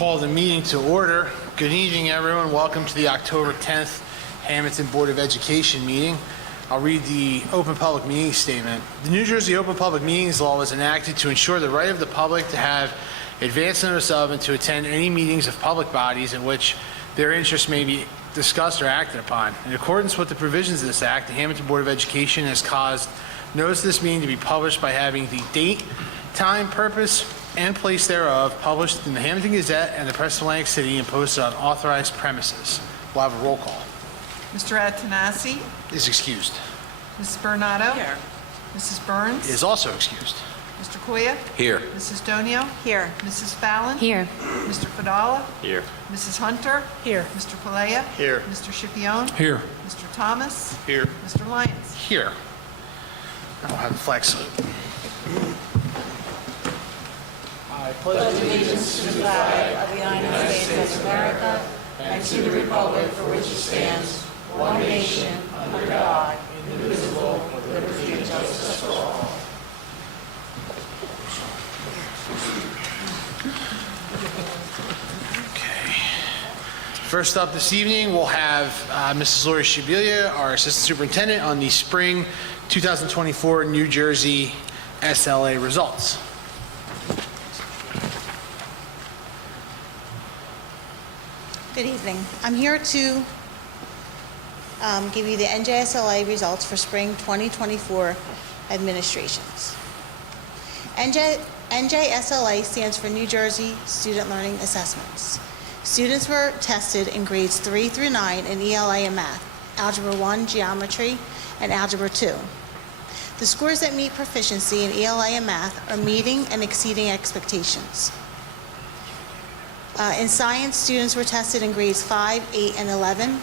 Call the meeting to order. Good evening, everyone. Welcome to the October 10th Hammonton Board of Education meeting. I'll read the open public meeting statement. The New Jersey Open Public Meetings Law was enacted to ensure the right of the public to have advance notice of and to attend any meetings of public bodies in which their interests may be discussed or acted upon. In accordance with the provisions of this act, the Hammonton Board of Education has caused notice of this meeting to be published by having the date, time, purpose, and place thereof published in the Hammonton Gazette and the Press of Atlantic City and posted on authorized premises. We'll have a roll call. Mr. Atanasi. Is excused. Mrs. Bernardo. Here. Mrs. Burns. Is also excused. Mr. Koya. Here. Mrs. Donio. Here. Mrs. Fallon. Here. Mr. Fadala. Here. Mrs. Hunter. Here. Mr. Palea. Here. Mr. Scipione. Here. Mr. Thomas. Here. Mr. Lyons. Here. I'll have the flag salute. I pledge allegiance to the flag Of the United States of America and to the republic for which it stands, one nation, under God, indivisible, with liberty and justice for all. Okay. First up this evening, we'll have Mrs. Lori Shibilia, our Assistant Superintendent, on the Spring 2024 New Jersey SLA results. Good evening. I'm here to give you the NJSLA results for spring 2024 administrations. NJSLA stands for New Jersey Student Learning Assessments. Students were tested in grades 3 through 9 in ELA and Math, Algebra 1, Geometry, and Algebra 2. The scores that meet proficiency in ELA and Math are meeting and exceeding expectations. In science, students were tested in grades 5, 8, and 11.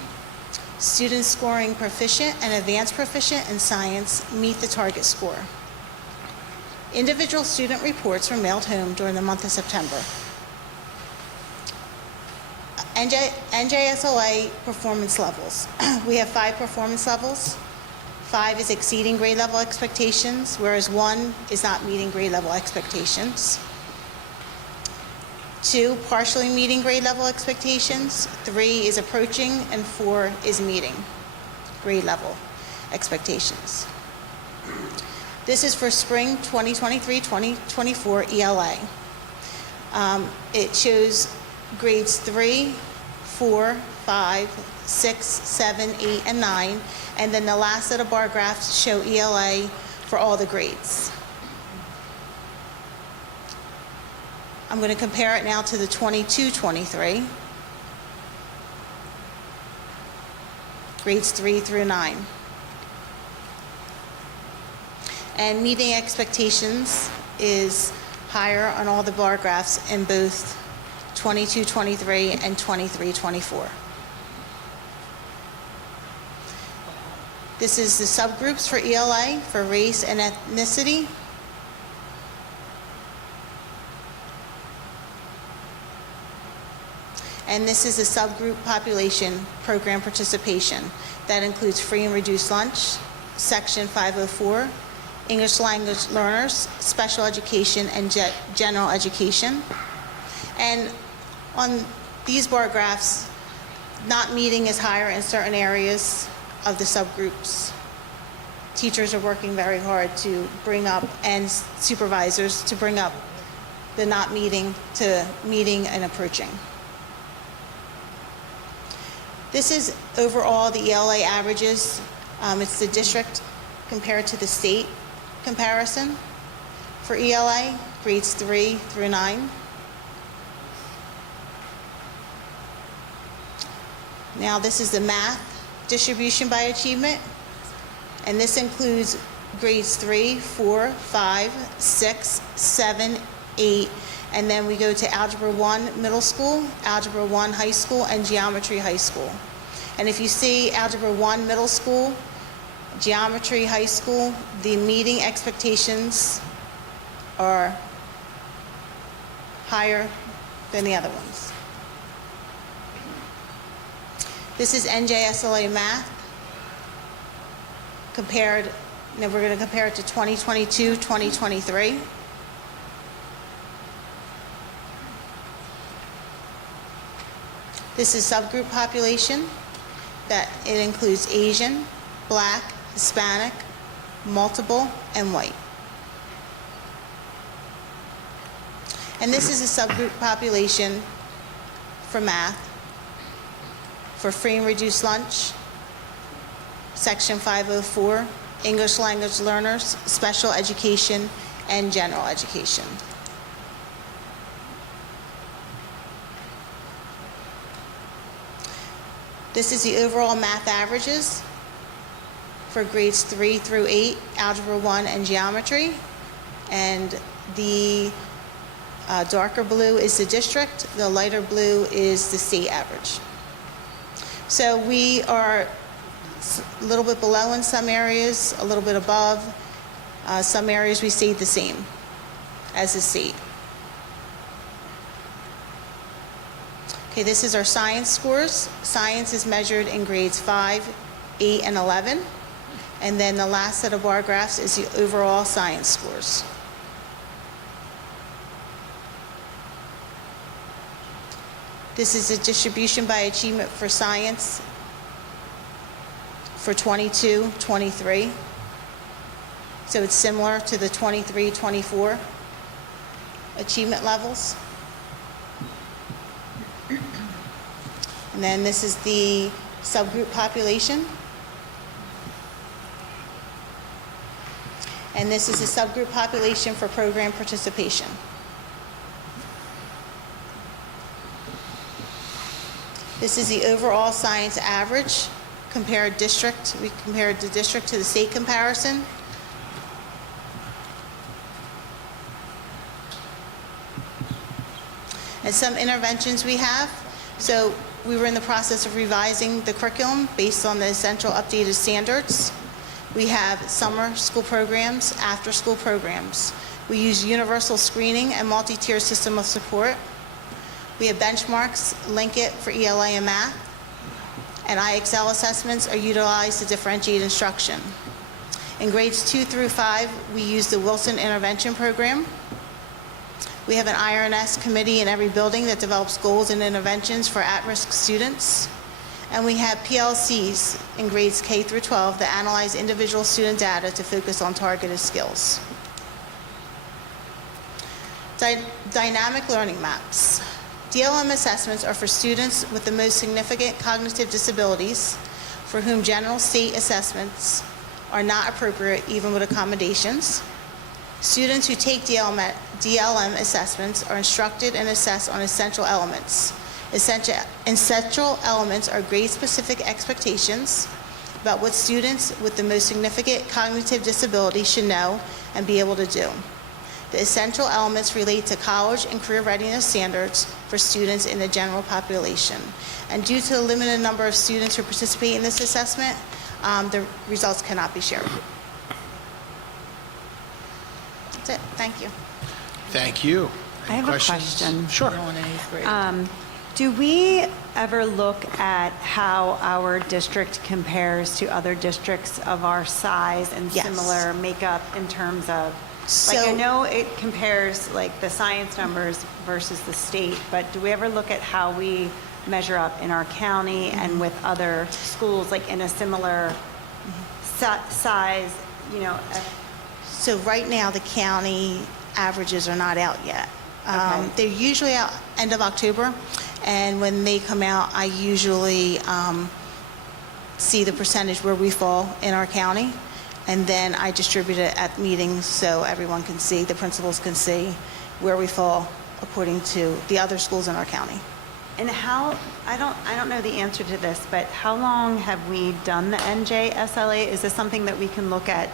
Students scoring proficient and advanced proficient in science meet the target score. Individual student reports were mailed home during the month of September. NJSLA performance levels. We have 5 performance levels. 5 is exceeding grade level expectations, whereas 1 is not meeting grade level expectations. 2, partially meeting grade level expectations. 3 is approaching, and 4 is meeting grade level expectations. This is for spring 2023-2024 ELA. It shows grades 3, 4, 5, 6, 7, 8, and 9, and then the last set of bar graphs show ELA for all the grades. I'm going to compare it now to the 22-23, grades 3 through 9. And meeting expectations is higher on all the bar graphs in both 22-23 and 23-24. This is the subgroups for ELA for race and ethnicity. And this is a subgroup population program participation that includes free and reduced lunch, Section 504, English language learners, special education, and general education. And on these bar graphs, not meeting is higher in certain areas of the subgroups. Teachers are working very hard to bring up, and supervisors to bring up the not meeting to meeting and approaching. This is overall the ELA averages. It's the district compared to the state comparison for ELA, grades 3 through 9. Now this is the math distribution by achievement, and this includes grades 3, 4, 5, 6, 7, 8, and then we go to Algebra 1 middle school, Algebra 1 high school, and Geometry high school. And if you see Algebra 1 middle school, Geometry high school, the meeting expectations are higher than the other ones. This is NJSLA math compared, now we're going to compare it to 2022, 2023. This is subgroup population, that it includes Asian, Black, Hispanic, multiple, and white. And this is a subgroup population for math, for free and reduced lunch, Section 504, English language learners, special education, and general education. This is the overall math averages for grades 3 through 8, Algebra 1 and Geometry. And the darker blue is the district, the lighter blue is the state average. So we are a little bit below in some areas, a little bit above. Some areas we stayed the same as the state. Okay, this is our science scores. Science is measured in grades 5, 8, and 11. And then the last set of bar graphs is the overall science scores. This is a distribution by achievement for science for 22, 23. So it's similar to the 23, 24 achievement levels. And then this is the subgroup population. And this is the subgroup population for program participation. This is the overall science average, compared district. We compared the district to the state comparison. And some interventions we have. So we were in the process of revising the curriculum based on the essential updated standards. We have summer school programs, after school programs. We use universal screening and multi-tier system of support. We have benchmarks, link it for ELA and math. And IXL assessments are utilized to differentiate instruction. In grades 2 through 5, we use the Wilson Intervention Program. We have an IRNS committee in every building that develops goals and interventions for at-risk students. And we have PLCs in grades K through 12 that analyze individual student data to focus on targeted skills. Dynamic learning maps. DLM assessments are for students with the most significant cognitive disabilities for whom general state assessments are not appropriate even with accommodations. Students who take DLM assessments are instructed and assessed on essential elements. Essential elements are grade-specific expectations about what students with the most significant cognitive disability should know and be able to do. The essential elements relate to college and career readiness standards for students in the general population. And due to the limited number of students who participate in this assessment, the results cannot be shared. That's it. Thank you. Thank you. I have a question. Sure. Do we ever look at how our district compares to other districts of our size and Yes. similar makeup in terms of, like, I So- know it compares like the science numbers versus the state, but do we ever look at how we measure up in our county and with other schools, like in a similar size, you know? So right now, the county averages are not out yet. Okay. They're usually out end of October, and when they come out, I usually see the percentage where we fall in our county, and then I distribute it at meetings so everyone can see, the principals can see where we fall according to the other schools in our county. And how, I don't know the answer to this, but how long have we done the NJSLA? Is this something that we can look at,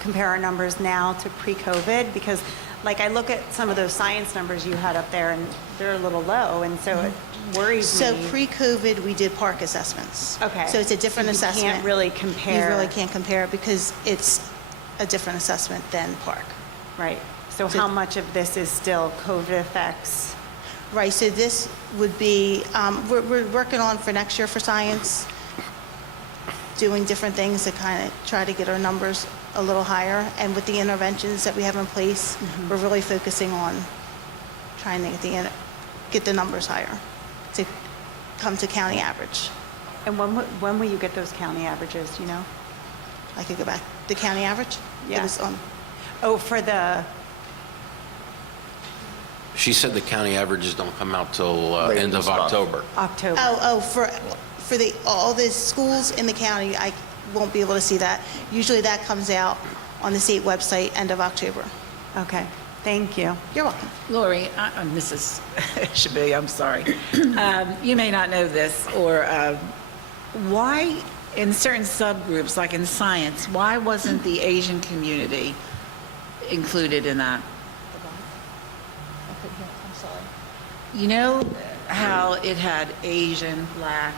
compare our numbers now to pre-COVID? Because like I look at some of those science numbers you had up there and they're a little low, and so it worries me. So pre-COVID, we did park assessments. Okay. So it's a different assessment. You can't really compare. You really can't compare it because it's a different assessment than park. Right. So how much of this is still COVID effects? Right, so this would be, we're working on for next year for science, doing different things to kind of try to get our numbers a little higher. And with the interventions that we have in place, we're really focusing on trying to get the numbers higher to come to county average. And when will you get those county averages, do you know? I could go back. The county average? Yeah. It was on, Oh, for the, She said the county averages don't come out till Later end of this month. October. October. for all the schools in the county, I won't be able to see that. Usually that comes out on the state website end of October. Okay, thank you. You're welcome. Lori, Mrs. Shabby, I'm sorry. You may not know this, or why, in certain subgroups, like in science, why wasn't the Asian community included in that? I'm sorry. You know how it had Asian, Black?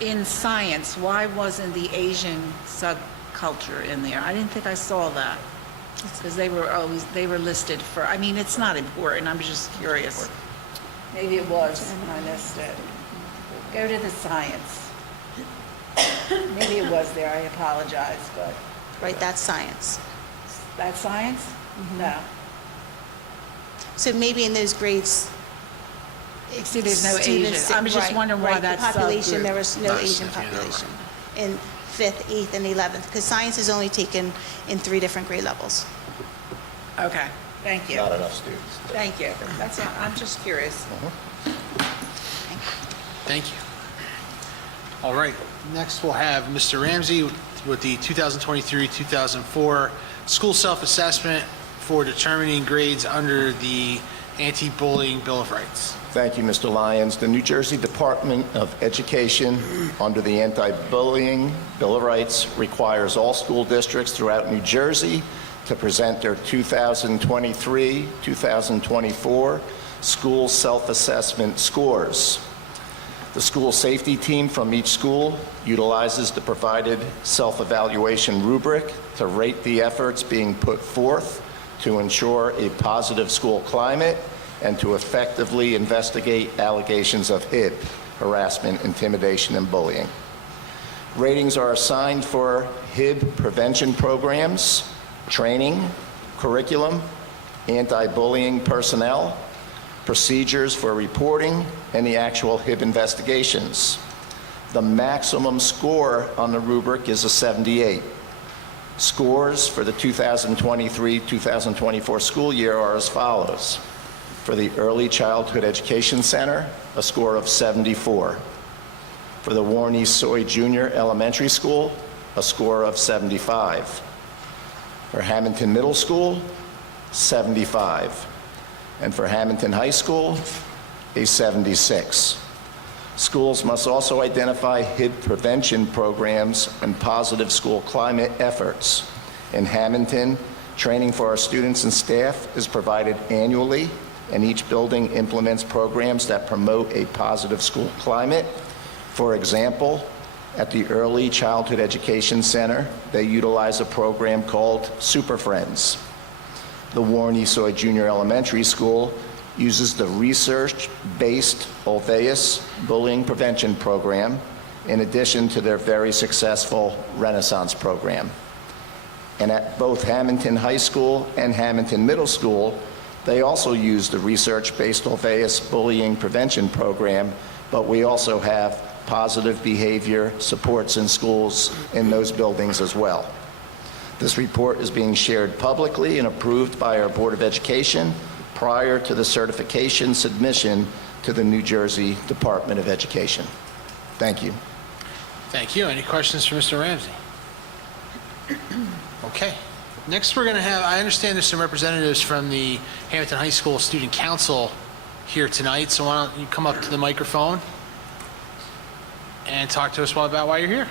In science, why wasn't the Asian subculture in there? I didn't think I saw that. Because they were listed for, I mean, it's not important, I'm just curious. Maybe it was, and I missed it. Go to the science. Maybe it was there, I apologize, but Right, that's science. that science? No. So maybe in those grades. See, there's no students- Asian. I'm just right, wondering why right, that the population, subgroup. there was no Not Asian significant population in 5th, 8th, and 11th, because science is only taken in 3 different grade levels. Okay, thank you. Not enough students. Thank you. That's all, I'm just curious. Thank you. All right, next we'll have Mr. Ramsey with the 2023-2004 school self-assessment for determining grades under the Anti-Bullying Bill of Rights. Thank you, Mr. Lyons. The New Jersey Department of Education, under the Anti-Bullying Bill of Rights, requires all school districts throughout New Jersey to present their 2023-2024 school self-assessment scores. The school safety team from each school utilizes the provided self-evaluation rubric to rate the efforts being put forth to ensure a positive school climate and to effectively investigate allegations of HIB, harassment, intimidation, and bullying. Ratings are assigned for HIB prevention programs, training, curriculum, anti-bullying personnel, procedures for reporting, and the actual HIB investigations. The maximum score on the rubric is a 78. Scores for the 2023-2024 school year are as follows. For the Early Childhood Education Center, a score of 74. For the Warren East Soy Junior Elementary School, a score of 75. For Hammonton Middle School, 75. And for Hammonton High School, a 76. Schools must also identify HIB prevention programs and positive school climate efforts. In Hammonton, training for our students and staff is provided annually, and each building implements programs that promote a positive school climate. For example, at the Early Childhood Education Center, they utilize a program called Super Friends. The Warren Esoy Junior Elementary School uses the research-based Ulvaeus bullying prevention program in addition to their very successful Renaissance program. And at both Hammonton High School and Hammonton Middle School, they also use the research-based Ulvaeus bullying prevention program, but we also have positive behavior supports in schools in those buildings as well. This report is being shared publicly and approved by our Board of Education prior to the certification submission to the New Jersey Department of Education. Thank you. Thank you. Any questions for Mr. Ramsey? Okay. Next, we're going to have, I understand there's some representatives from the Hammonton High School Student Council here tonight, so why don't you come up to the microphone and talk to us about why you're here.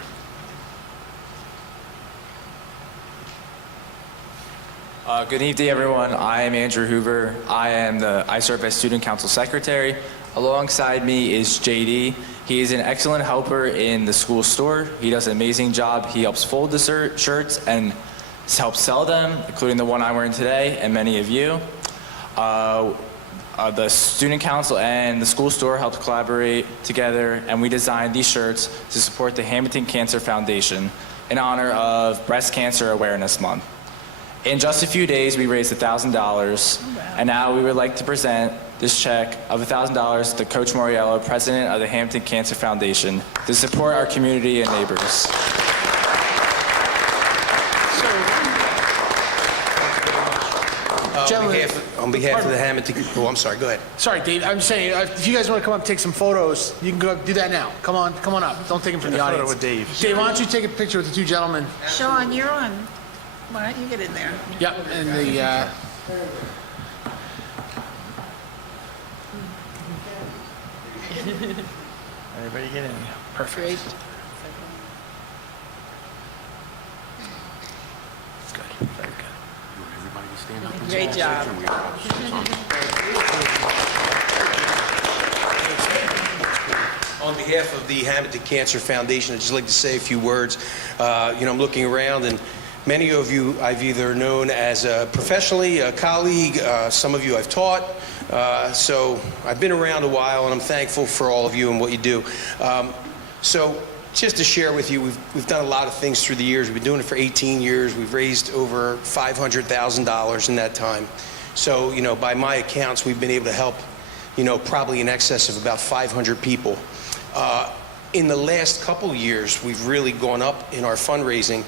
Good evening, everyone. I am Andrew Hoover. I serve as Student Council Secretary. Alongside me is JD. He is an excellent helper in the school store. He does an amazing job. He helps fold the shirts and helps sell them, including the one I'm wearing today and many of you. The Student Council and the school store helped collaborate together, and we designed these shirts to support the Hammonton Cancer Foundation in honor of Breast Cancer Awareness Month. In just a few days, we raised $1,000, and now we would like to present this check of $1,000 to Coach Moriello, president of the Hammonton Cancer Foundation, to support our community and neighbors. Gentlemen, On behalf of the Hammonton, oh, I'm sorry, go ahead. sorry, Dave, I'm saying, if you guys want to come up and take some photos, you can go do that now. Come on up. Don't take them from the audience. with Dave. Dave, why don't you take a picture with the two gentlemen? Sean, you're on. Why don't you get in there? Yep, and the, Everybody get in. perfect. Good, very good. Great job. On behalf of the Hammonton Cancer Foundation, I'd just like to say a few words. I'm looking around, and many of you I've either known as professionally, a colleague, some of you I've taught. So I've been around a while, and I'm thankful for all of you and what you do. So just to share with you, we've done a lot of things through the years. We've been doing it for 18 years. We've raised over $500,000 in that time. So, by my accounts, we've been able to help, probably in excess of about 500 people. In the last couple of years, we've really gone up in our fundraising.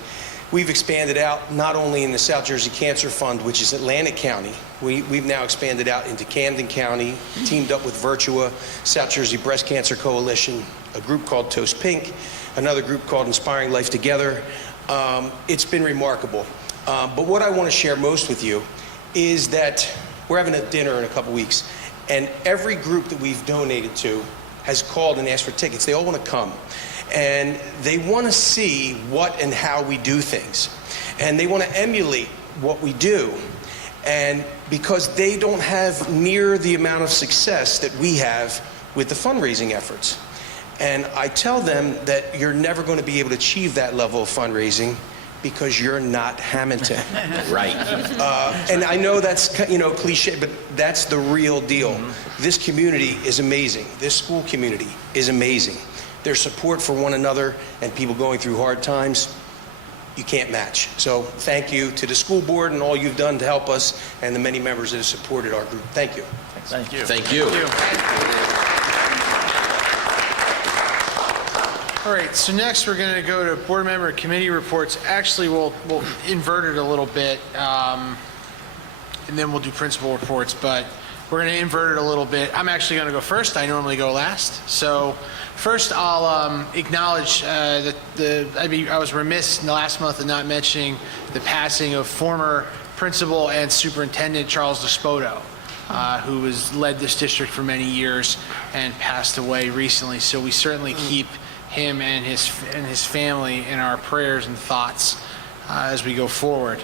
We've expanded out not only in the South Jersey Cancer Fund, which is Atlantic County. We've now expanded out into Camden County, teamed up with Virtua, South Jersey Breast Cancer Coalition, a group called Toast Pink, another group called Inspiring Life Together. It's been remarkable. But what I want to share most with you is that we're having a dinner in a couple weeks, and every group that we've donated to has called and asked for tickets. They all want to come. And they want to see what and how we do things. And they want to emulate what we do. And because they don't have near the amount of success that we have with the fundraising efforts. And I tell them that you're never going to be able to achieve that level of fundraising because you're not Hammonton. Right. And I know that's, cliche, but that's the real deal. This community is amazing. This school community is amazing. Their support for one another and people going through hard times, you can't match. So thank you to the school board and all you've done to help us and the many members that have supported our group. Thank you. Thank you. Thank you. All right, so next we're going to go to board member committee reports. Actually, we'll invert it a little bit, and then we'll do principal reports, but we're going to invert it a little bit. I'm actually going to go first. I normally go last. So first, I'll acknowledge that I was remiss in the last month of not mentioning the passing of former principal and superintendent Charles Despoto, who has led this district for many years and passed away recently. So we certainly keep him and his family in our prayers and thoughts as we go forward.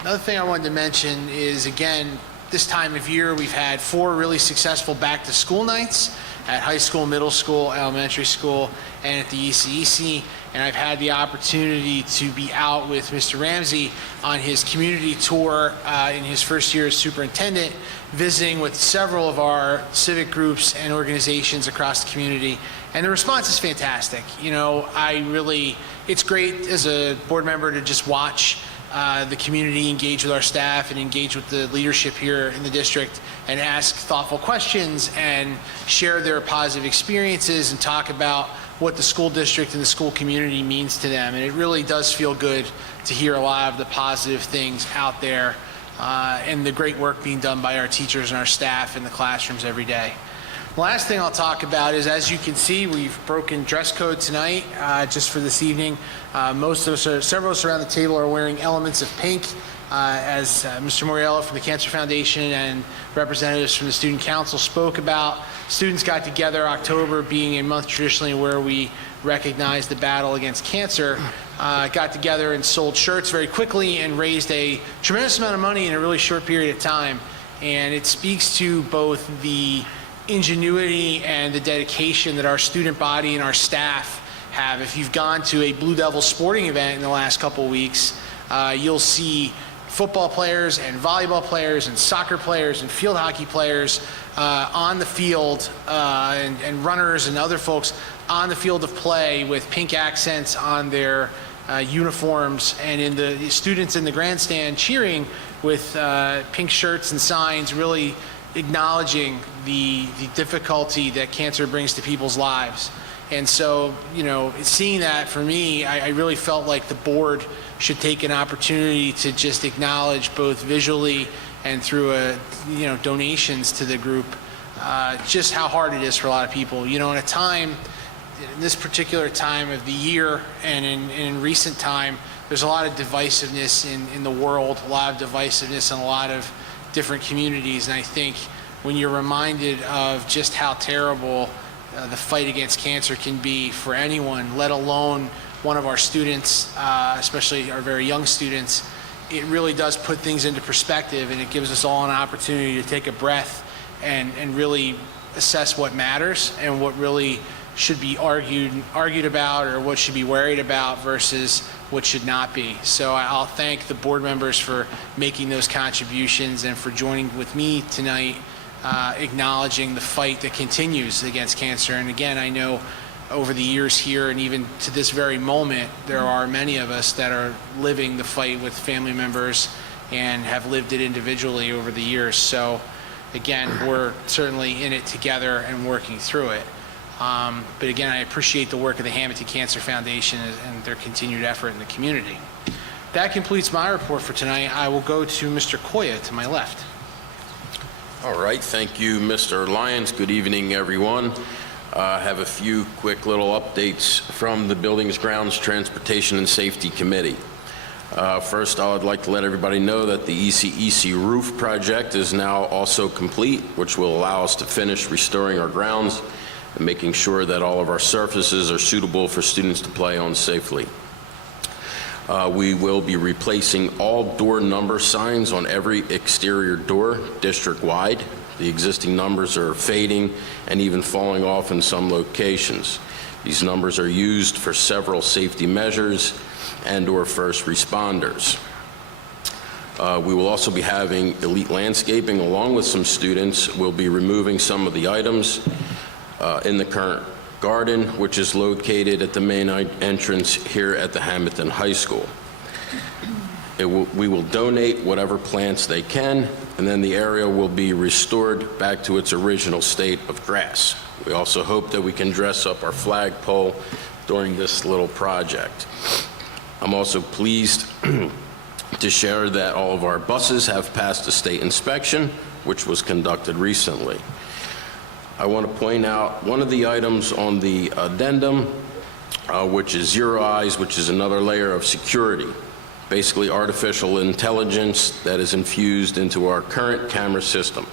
Another thing I wanted to mention is, again, this time of year we've had 4 really successful back-to-school nights at high school, middle school, elementary school, and at the ECEC. And I've had the opportunity to be out with Mr. Ramsey on his community tour in his first year as superintendent, visiting with several of our civic groups and organizations across the community. And the response is fantastic. It's great as a board member to just watch the community engage with our staff and engage with the leadership here in the district and ask thoughtful questions and share their positive experiences and talk about what the school district and the school community means to them. And it really does feel good to hear a lot of the positive things out there and the great work being done by our teachers and our staff in the classrooms every day. The last thing I'll talk about is, as you can see, we've broken dress code tonight just for this evening. Several of us around the table are wearing elements of pink, as Mr. Moriello from the Cancer Foundation and representatives from the Student Council spoke about. Students got together, October being a month traditionally where we recognize the battle against cancer, got together and sold shirts very quickly and raised a tremendous amount of money in a really short period of time. And it speaks to both the ingenuity and the dedication that our student body and our staff have. If you've gone to a Blue Devil sporting event in the last couple of weeks, you'll see football players and volleyball players and soccer players and field hockey players on the field and runners and other folks on the field of play with pink accents on their uniforms and in the students in the grandstand cheering with pink shirts and signs, really acknowledging the difficulty that cancer brings to people's lives. And so, you know, seeing that for me, I really felt like the board should take an opportunity to just acknowledge both visually and through donations to the group, just how hard it is for a lot of people. You know, in this particular time of the year and in recent time, there's a lot of divisiveness in the world, a lot of divisiveness in a lot of different communities. And I think when you're reminded of just how terrible the fight against cancer can be for anyone, let alone one of our students, especially our very young students, it really does put things into perspective, and it gives us all an opportunity to take a breath and really assess what matters and what really should be argued about, or what should be worried about versus what should not be. So I'll thank the board members for making those contributions and for joining with me tonight, acknowledging the fight that continues against cancer. And again, I know over the years here and even to this very moment, there are many of us that are living the fight with family members and have lived it individually over the years. So again, we're certainly in it together and working through it. But again, I appreciate the work of the Hammonton Cancer Foundation and their continued effort in the community. That completes my report for tonight. I will go to Mr. Koya to my left. All right, thank you, Mr. Lyons. Good evening, everyone. I have a few quick little updates from the Buildings, Grounds, Transportation, and Safety Committee. First, I would like to let everybody know that the ECEC roof project is now also complete, which will allow us to finish restoring our grounds and making sure that all of our surfaces are suitable for students to play on safely. We will be replacing all door number signs on every exterior door district-wide. The existing numbers are fading and even falling off in some locations. These numbers are used for several safety measures and/or first responders. We will also be having elite landscaping along with some students. We'll be removing some of the items in the current garden, which is located at the main entrance here at the Hammonton High School. We will donate whatever plants they can, and then the area will be restored back to its original state of grass. We also hope that we can dress up our flagpole during this little project. I'm also pleased to share that all of our buses have passed a state inspection, which was conducted recently. I want to point out one of the items on the addendum, which is Zero Eyes, which is another layer of security. Basically artificial intelligence that is infused into our current camera system.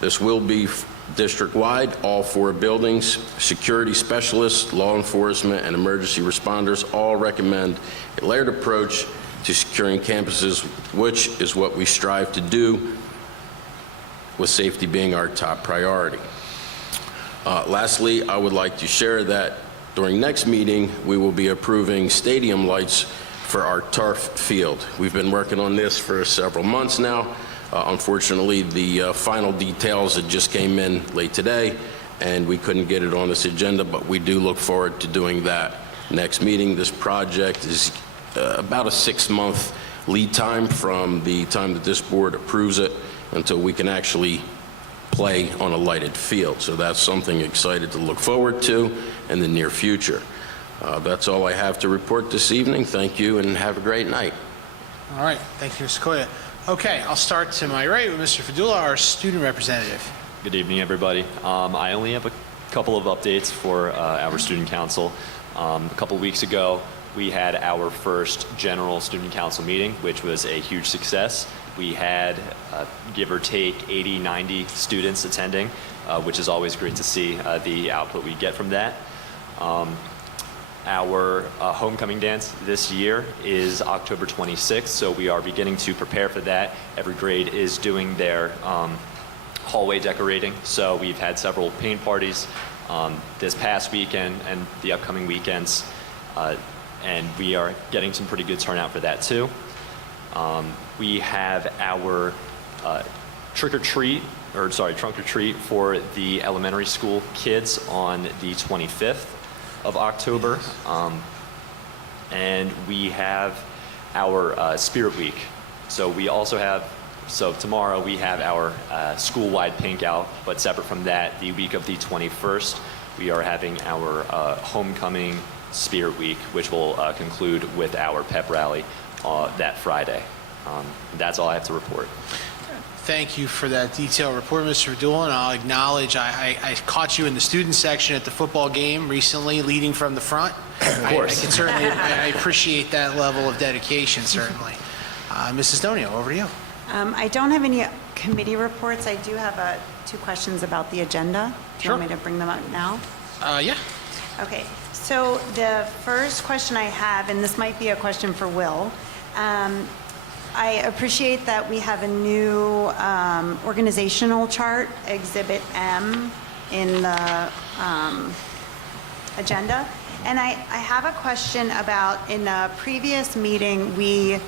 This will be district-wide, all 4 buildings. Security specialists, law enforcement, and emergency responders all recommend a layered approach to securing campuses, which is what we strive to do, with safety being our top priority. Lastly, I would like to share that during next meeting, we will be approving stadium lights for our turf field. We've been working on this for several months now. Unfortunately, the final details that just came in late today, and we couldn't get it on this agenda, but we do look forward to doing that next meeting. This project is about a 6-month lead time from the time that this board approves it until we can actually play on a lighted field. So that's something excited to look forward to in the near future. That's all I have to report this evening. Thank you and have a great night. All right, thank you, Mr. Koya. Okay, I'll start to my right with Mr. Fadula, our student representative. Good evening, everybody. I only have a couple of updates for our student council. A couple weeks ago, we had our first general student council meeting, which was a huge success. We had, give or take, 80, 90 students attending, which is always great to see the output we get from that. Our homecoming dance this year is October 26th, so we are beginning to prepare for that. Every grade is doing their hallway decorating, so we've had several paint parties this past weekend and the upcoming weekends, and we are getting some pretty good turnout for that too. We have our trunk or treat for the elementary school kids on the 25th of October. And we have our Spirit Week. So we also have, so tomorrow we have our school-wide pink out, but separate from that, the week of the 21st, we are having our homecoming Spirit Week, which will conclude with our pep rally that Friday. That's all I have to report. Thank you for that detailed report, Mr. Abdul, and I'll acknowledge I caught you in the student section at the football game recently, leading from the front. Of course. I can certainly, I appreciate that level of dedication, certainly. Mrs. Donio, over to you. I don't have any committee reports. I do have 2 questions about the agenda. Do you want me to bring them up now? Yeah. Okay, so the first question I have, and this might be a question for Will, I appreciate that we have a new organizational chart, Exhibit M, in the agenda. And I have a question about, in a previous meeting, we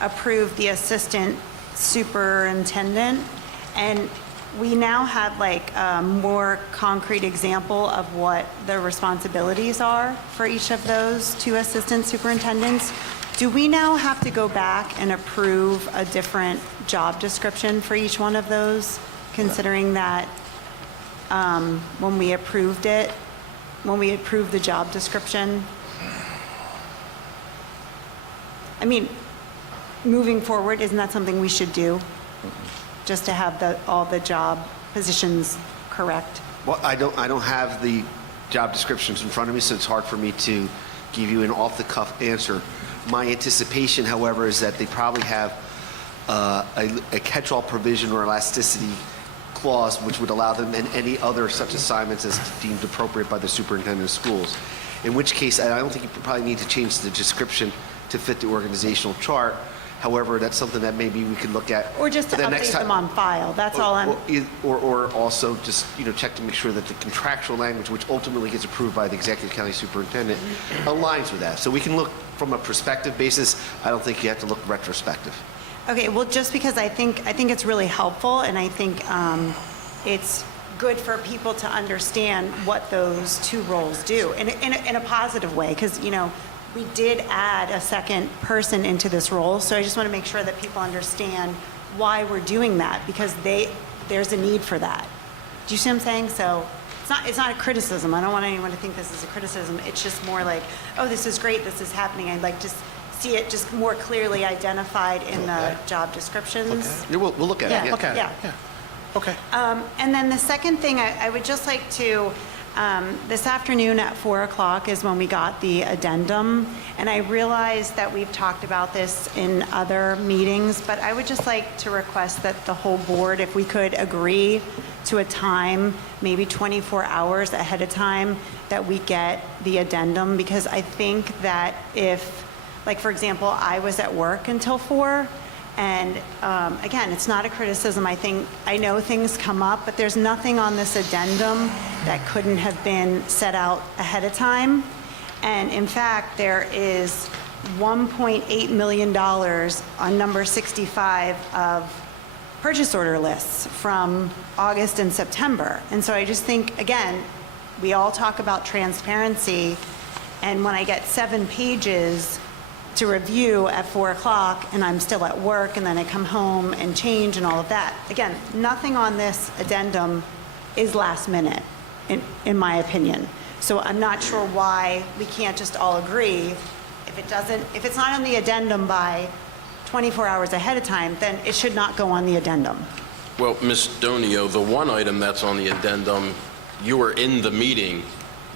approved the assistant superintendent, and we now have like a more concrete example of what the responsibilities are for each of those 2 assistant superintendents. Do we now have to go back and approve a different job description for each one of those, considering that when we approved the job description? I mean, moving forward, isn't that something we should do? Just to have all the job positions correct? Well, I don't have the job descriptions in front of me, so it's hard for me to give you an off-the-cuff answer. My anticipation, however, is that they probably have a catch-all provision or elasticity clause which would allow them in any other such assignments as deemed appropriate by the superintendent of schools. In which case, I don't think you probably need to change the description to fit the organizational chart. However, that's something that maybe we could look at. Or just to the next update time. them on file, that's all I'm... Or also just, check to make sure that the contractual language, which ultimately gets approved by the executive county superintendent, aligns with that. So we can look from a prospective basis. I don't think you have to look retrospective. Okay, well, just because I think it's really helpful, and I think it's good for people to understand what those 2 roles do in a positive way, because, we did add a second person into this role, so I just want to make sure that people understand why we're doing that, because there's a need for that. Do you see what I'm saying? So it's not a criticism. I don't want anyone to think this is a criticism. It's just more like, oh, this is great, this is happening. I'd like to see it just more clearly identified in the job descriptions. Yeah, we'll look at it. Okay. Yeah. Okay. And then the second thing, I would just like to, this afternoon at 4 o'clock is when we got the addendum, and I realize that we've talked about this in other meetings, but I would just like to request that the whole board, if we could agree to a time, maybe 24 hours ahead of time, that we get the addendum, because I think that if, like, for example, I was at work until 4, and again, it's not a criticism. I know things come up, but there's nothing on this addendum that couldn't have been set out ahead of time. And in fact, there is $1.8 million on number 65 of purchase order lists from August and September. And so I just think, again, we all talk about transparency, and when I get 7 pages to review at 4 o'clock and I'm still at work, and then I come home and change and all of that. Again, nothing on this addendum is last minute, in my opinion. So I'm not sure why we can't just all agree. If it's not on the addendum by 24 hours ahead of time, then it should not go on the addendum. Well, Ms. Donio, the one item that's on the addendum, you were in the meeting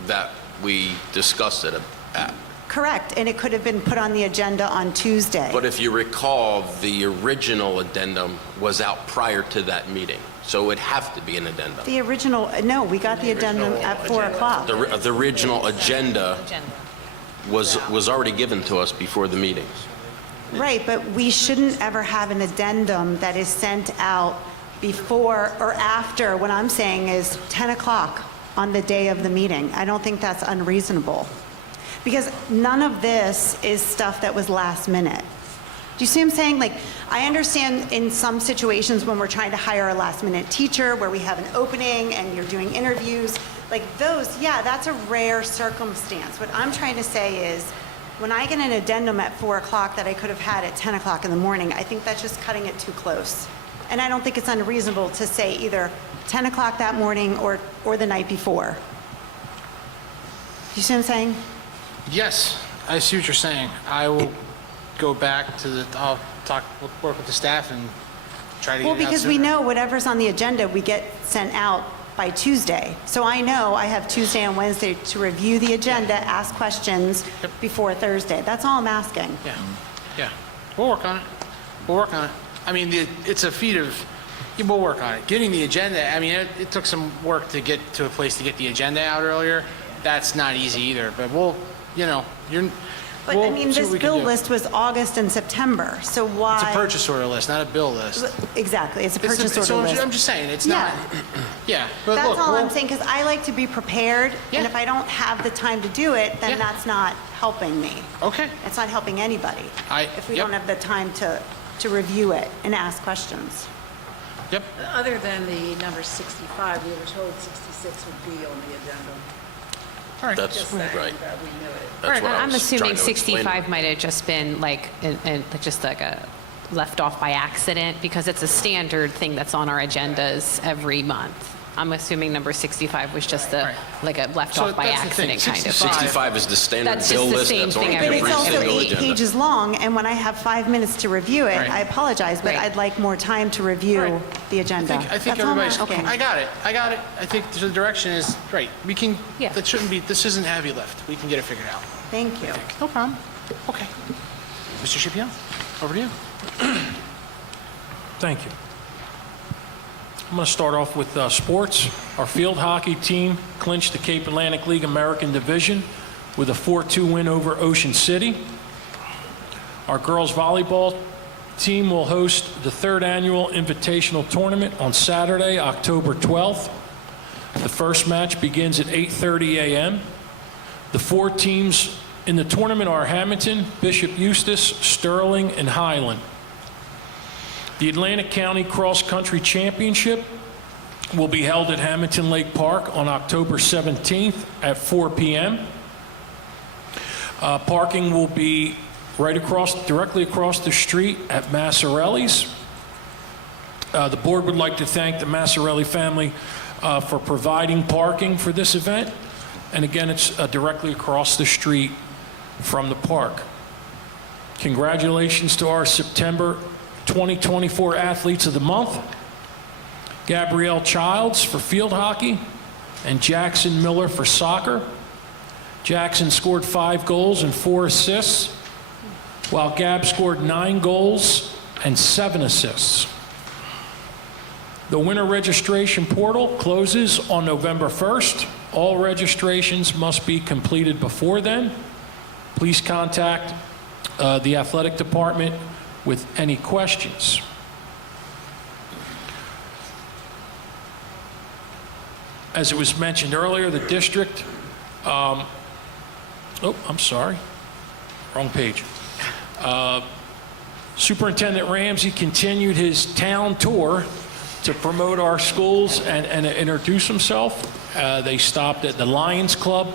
that we discussed it at. Correct, and it could have been put on the agenda on Tuesday. But if you recall, the original addendum was out prior to that meeting, so it would have to be an addendum. The original, no, we got the addendum at 4 o'clock. The original agenda was already given to us before the meeting. Right, but we shouldn't ever have an addendum that is sent out before or after, what I'm saying is 10 o'clock on the day of the meeting. I don't think that's unreasonable. Because none of this is stuff that was last minute. Do you see what I'm saying? Like, I understand in some situations when we're trying to hire a last minute teacher where we have an opening and you're doing interviews, like those, yeah, that's a rare circumstance. What I'm trying to say is when I get an addendum at 4 o'clock that I could have had at 10 o'clock in the morning, I think that's just cutting it too close. And I don't think it's unreasonable to say either 10 o'clock that morning or the night before. You see what I'm saying? Yes, I see what you're saying. I will go back to I'll work with the staff and try to get Well, it out because we sooner. know whatever's on the agenda, we get sent out by Tuesday. So I know I have Tuesday and Wednesday to review the agenda, ask questions before Thursday. That's all I'm asking. Yeah, yeah. We'll work on it. We'll work on it. I mean, it's a feat of, yeah, we'll work on it. Getting the agenda, I mean, it took some work to get to a place to get the agenda out earlier. That's not easy either, but we'll, But I mean, this bill list was August and September, so why? It's a purchase order list, not a bill list. Exactly, it's a It's purchase so order list. I'm just saying, it's not, yeah. But That's look, all I'm we'll- saying, because I like to be prepared, Yeah. and if I don't have the time to do it, then Yeah. that's not helping me. Okay. It's not helping anybody. If we Yep. don't have the time to review it and ask questions. Yep. Other than the number 65, we were told 66 would be on the agenda. All right. That's Just saying right. that we knew it. That's what I I'm was assuming trying to explain. 65 might have just been like, just like a left off by accident, because it's a standard thing that's on our agendas every month. I'm assuming number 65 was just Right. like a left So off by that's the thing, accident kind of. 65 is the standard That's bill just the list same that's on thing every every But it's single also agenda. 8 pages long, and when I have 5 minutes to review it, Right. I apologize, but Right. I'd like more time to review Right. the agenda. I think That's all I'm everybody's, asking. I got it. I think the direction is, right, we can, Yeah. that shouldn't be, this isn't heavy lift. We can get it figured out. Thank you. No problem. Okay. Mr. Scipione, over to you. Thank you. I'm going to start off with sports. Our field hockey team clinched the Cape Atlantic League American Division with a 4-2 win over Ocean City. Our girls volleyball team will host the 3rd annual invitational tournament on Saturday, October 12th. The first match begins at 8:30 a.m. The 4 teams in the tournament are Hammonton, Bishop Eustace, Sterling, and Highland. The Atlantic County Cross Country Championship will be held at Hammonton Lake Park on October 17th at 4 p.m. Parking will be directly across the street at Massarelli's. The board would like to thank the Massarelli family for providing parking for this event. And again, it's directly across the street from the park. Congratulations to our September 2024 Athletes of the Month: Gabrielle Childs for field hockey and Jackson Miller for soccer. Jackson scored 5 goals and 4 assists, while Gab scored 9 goals and 7 assists. The winter registration portal closes on November 1st. All registrations must be completed before then. Please contact the athletic department with any questions. As it was mentioned earlier, the district, I'm sorry, wrong page. Superintendent Ramsey continued his town tour to promote our schools and introduce himself. They stopped at the Lions Club,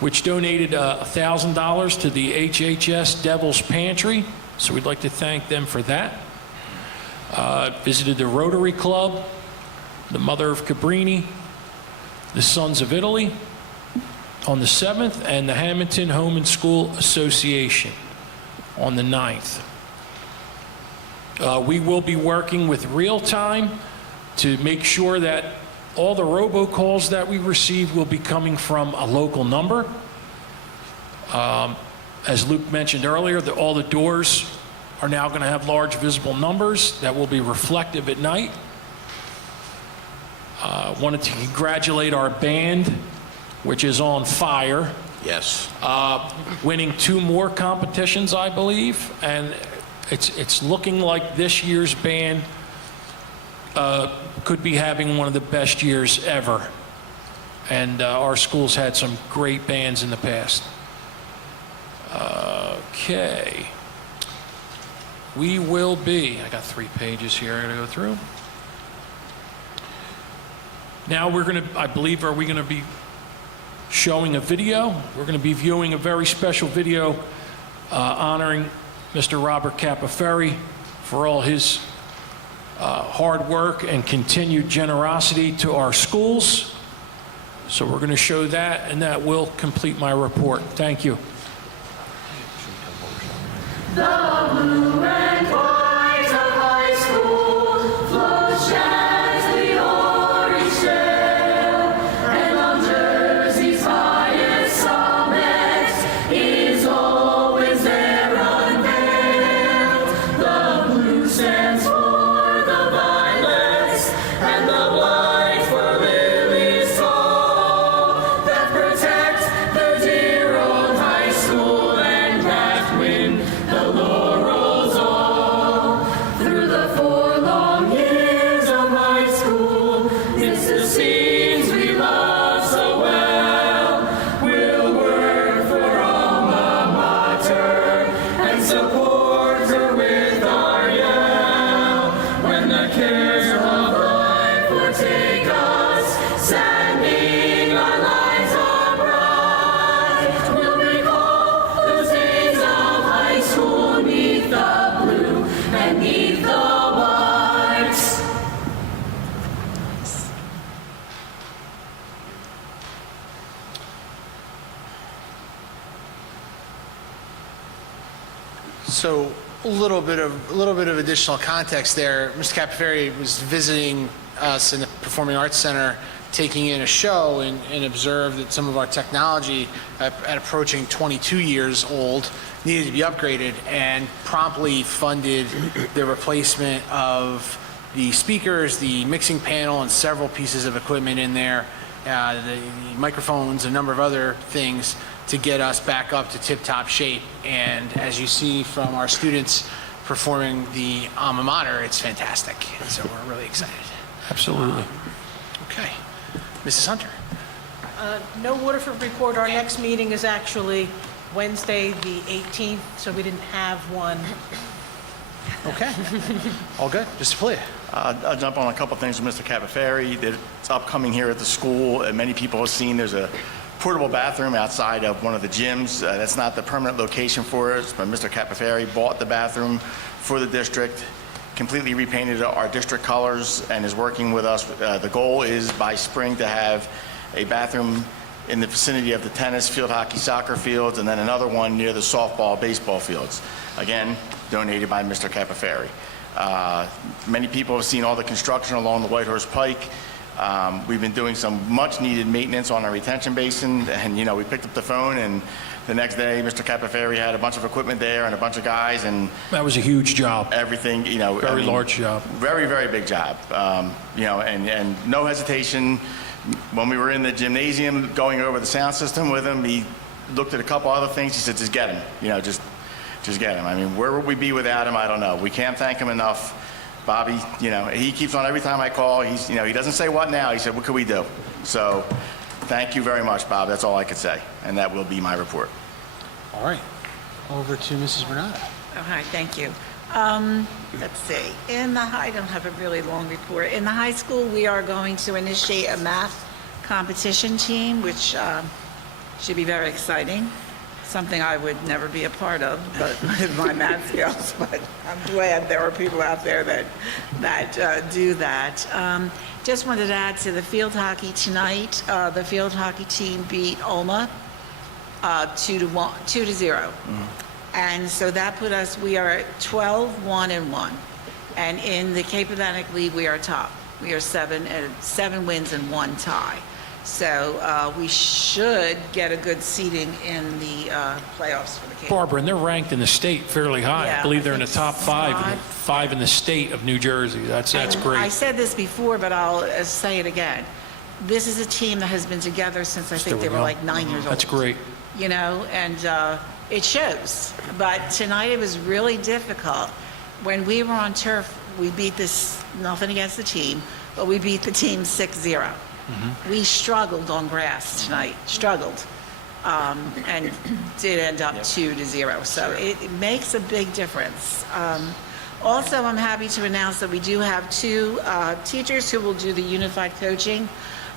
which donated $1,000 to the HHS Devil's Pantry. So we'd like to thank them for that. Visited the Rotary Club, the Mother of Cabrini, the Sons of Italy on the 7th, and the Hammonton Home and School Association on the 9th. We will be working with Real Time to make sure that all the robocalls that we receive will be coming from a local number. As Luke mentioned earlier, all the doors are now going to have large visible numbers that will be reflective at night. Wanted to congratulate our band, which is on fire. Yes. Winning 2 more competitions, I believe, and it's looking like this year's band could be having one of the best years ever. And our school's had some great bands in the past. Okay. We will be, I got 3 pages here I gotta go through. Now we're gonna, I believe, are we gonna be showing a video? We're gonna be viewing a very special video honoring Mr. Robert Capaferri for all his hard work and continued generosity to our schools. So we're going to show that, and that will complete my report. Thank you. The blue and white of high school flows as the orange trail, and on Jersey's highest summit is always there unveiled. The blue stands for the violets, and the white for lilies tall, that protect the dear old high school and that win the laurels all. Through the 4 long years of high school, it's the scenes we love so well. We'll work for alma mater and support her with our yell. When the cares of life overtake us, saddening our lives are bright, we'll recall those days of high school neath the blue and neath the white. So a little bit of additional context there. Mr. Capaferri was visiting us in the Performing Arts Center, taking in a show, and observed that some of our technology, at approaching 22 years old, needed to be upgraded, and promptly funded the replacement of the speakers, the mixing panel, and several pieces of equipment in there, the microphones, a number of other things, to get us back up to tip-top shape. And as you see from our students performing the alma mater, it's fantastic. And so we're really excited. Absolutely. Okay. Mrs. Hunter. No Waterford report. Our next meeting is actually Wednesday, the 18th, so we didn't have one. Okay. All good. Mr. Palia. I'll jump on a couple things with Mr. Capaferri. It's upcoming here at the school, and many people have seen there's a portable bathroom outside of one of the gyms. That's not the permanent location for us, but Mr. Capaferri bought the bathroom for the district, completely repainted our district colors, and is working with us. The goal is by spring to have a bathroom in the vicinity of the tennis, field hockey, soccer fields, and then another one near the softball, baseball fields. Again, donated by Mr. Capaferri. Many people have seen all the construction along the Whitehorse Pike. We've been doing some much-needed maintenance on our retention basin, and, you know, we picked up the phone, and the next day, Mr. Capaferri had a bunch of equipment there and a bunch of guys, and That was a huge job. everything, you know. Very large job. Very, very big job. You know, and no hesitation. When we were in the gymnasium going over the sound system with him, he looked at a couple other things. He said, just get him, you know, just get him. I mean, where would we be without him? I don't know. We can't thank him enough. Bobby, you know, he keeps on every time I call. He's, you know, he doesn't say what now. He said, what could we do? So thank you very much, Bob. That's all I could say. And that will be my report. All right. Over to Mrs. Bernardo. Oh, hi, thank you. Let's see, I don't have a really long report. In the high school, we are going to initiate a math competition team, which should be very exciting. Something I would never be a part of, but with my math skills, but I'm glad there are people out there that do that. Just wanted to add to the field hockey tonight. The field hockey team beat Alma 2-0. And so that put us, we are at 12-1-1. And in the Cape Atlantic League, we are top. We are 7 wins and 1 tie. So we should get a good seating in the playoffs for the Cape. Barbara, and they're ranked in the state fairly high. Yeah, I believe I they're in the think top five in the state of New Jersey. That's I great. said this before, but I'll say it again. This is a team that has been together since I think they were like 9 years old. That's great. You know, and it shows. But tonight it was really difficult. When we were on turf, we beat this, nothing against the team, but we beat the team 6-0. We struggled on grass tonight, and did end up 2-0. So it makes a big difference. Also, I'm happy to announce that we do have 2 teachers who will do the unified coaching.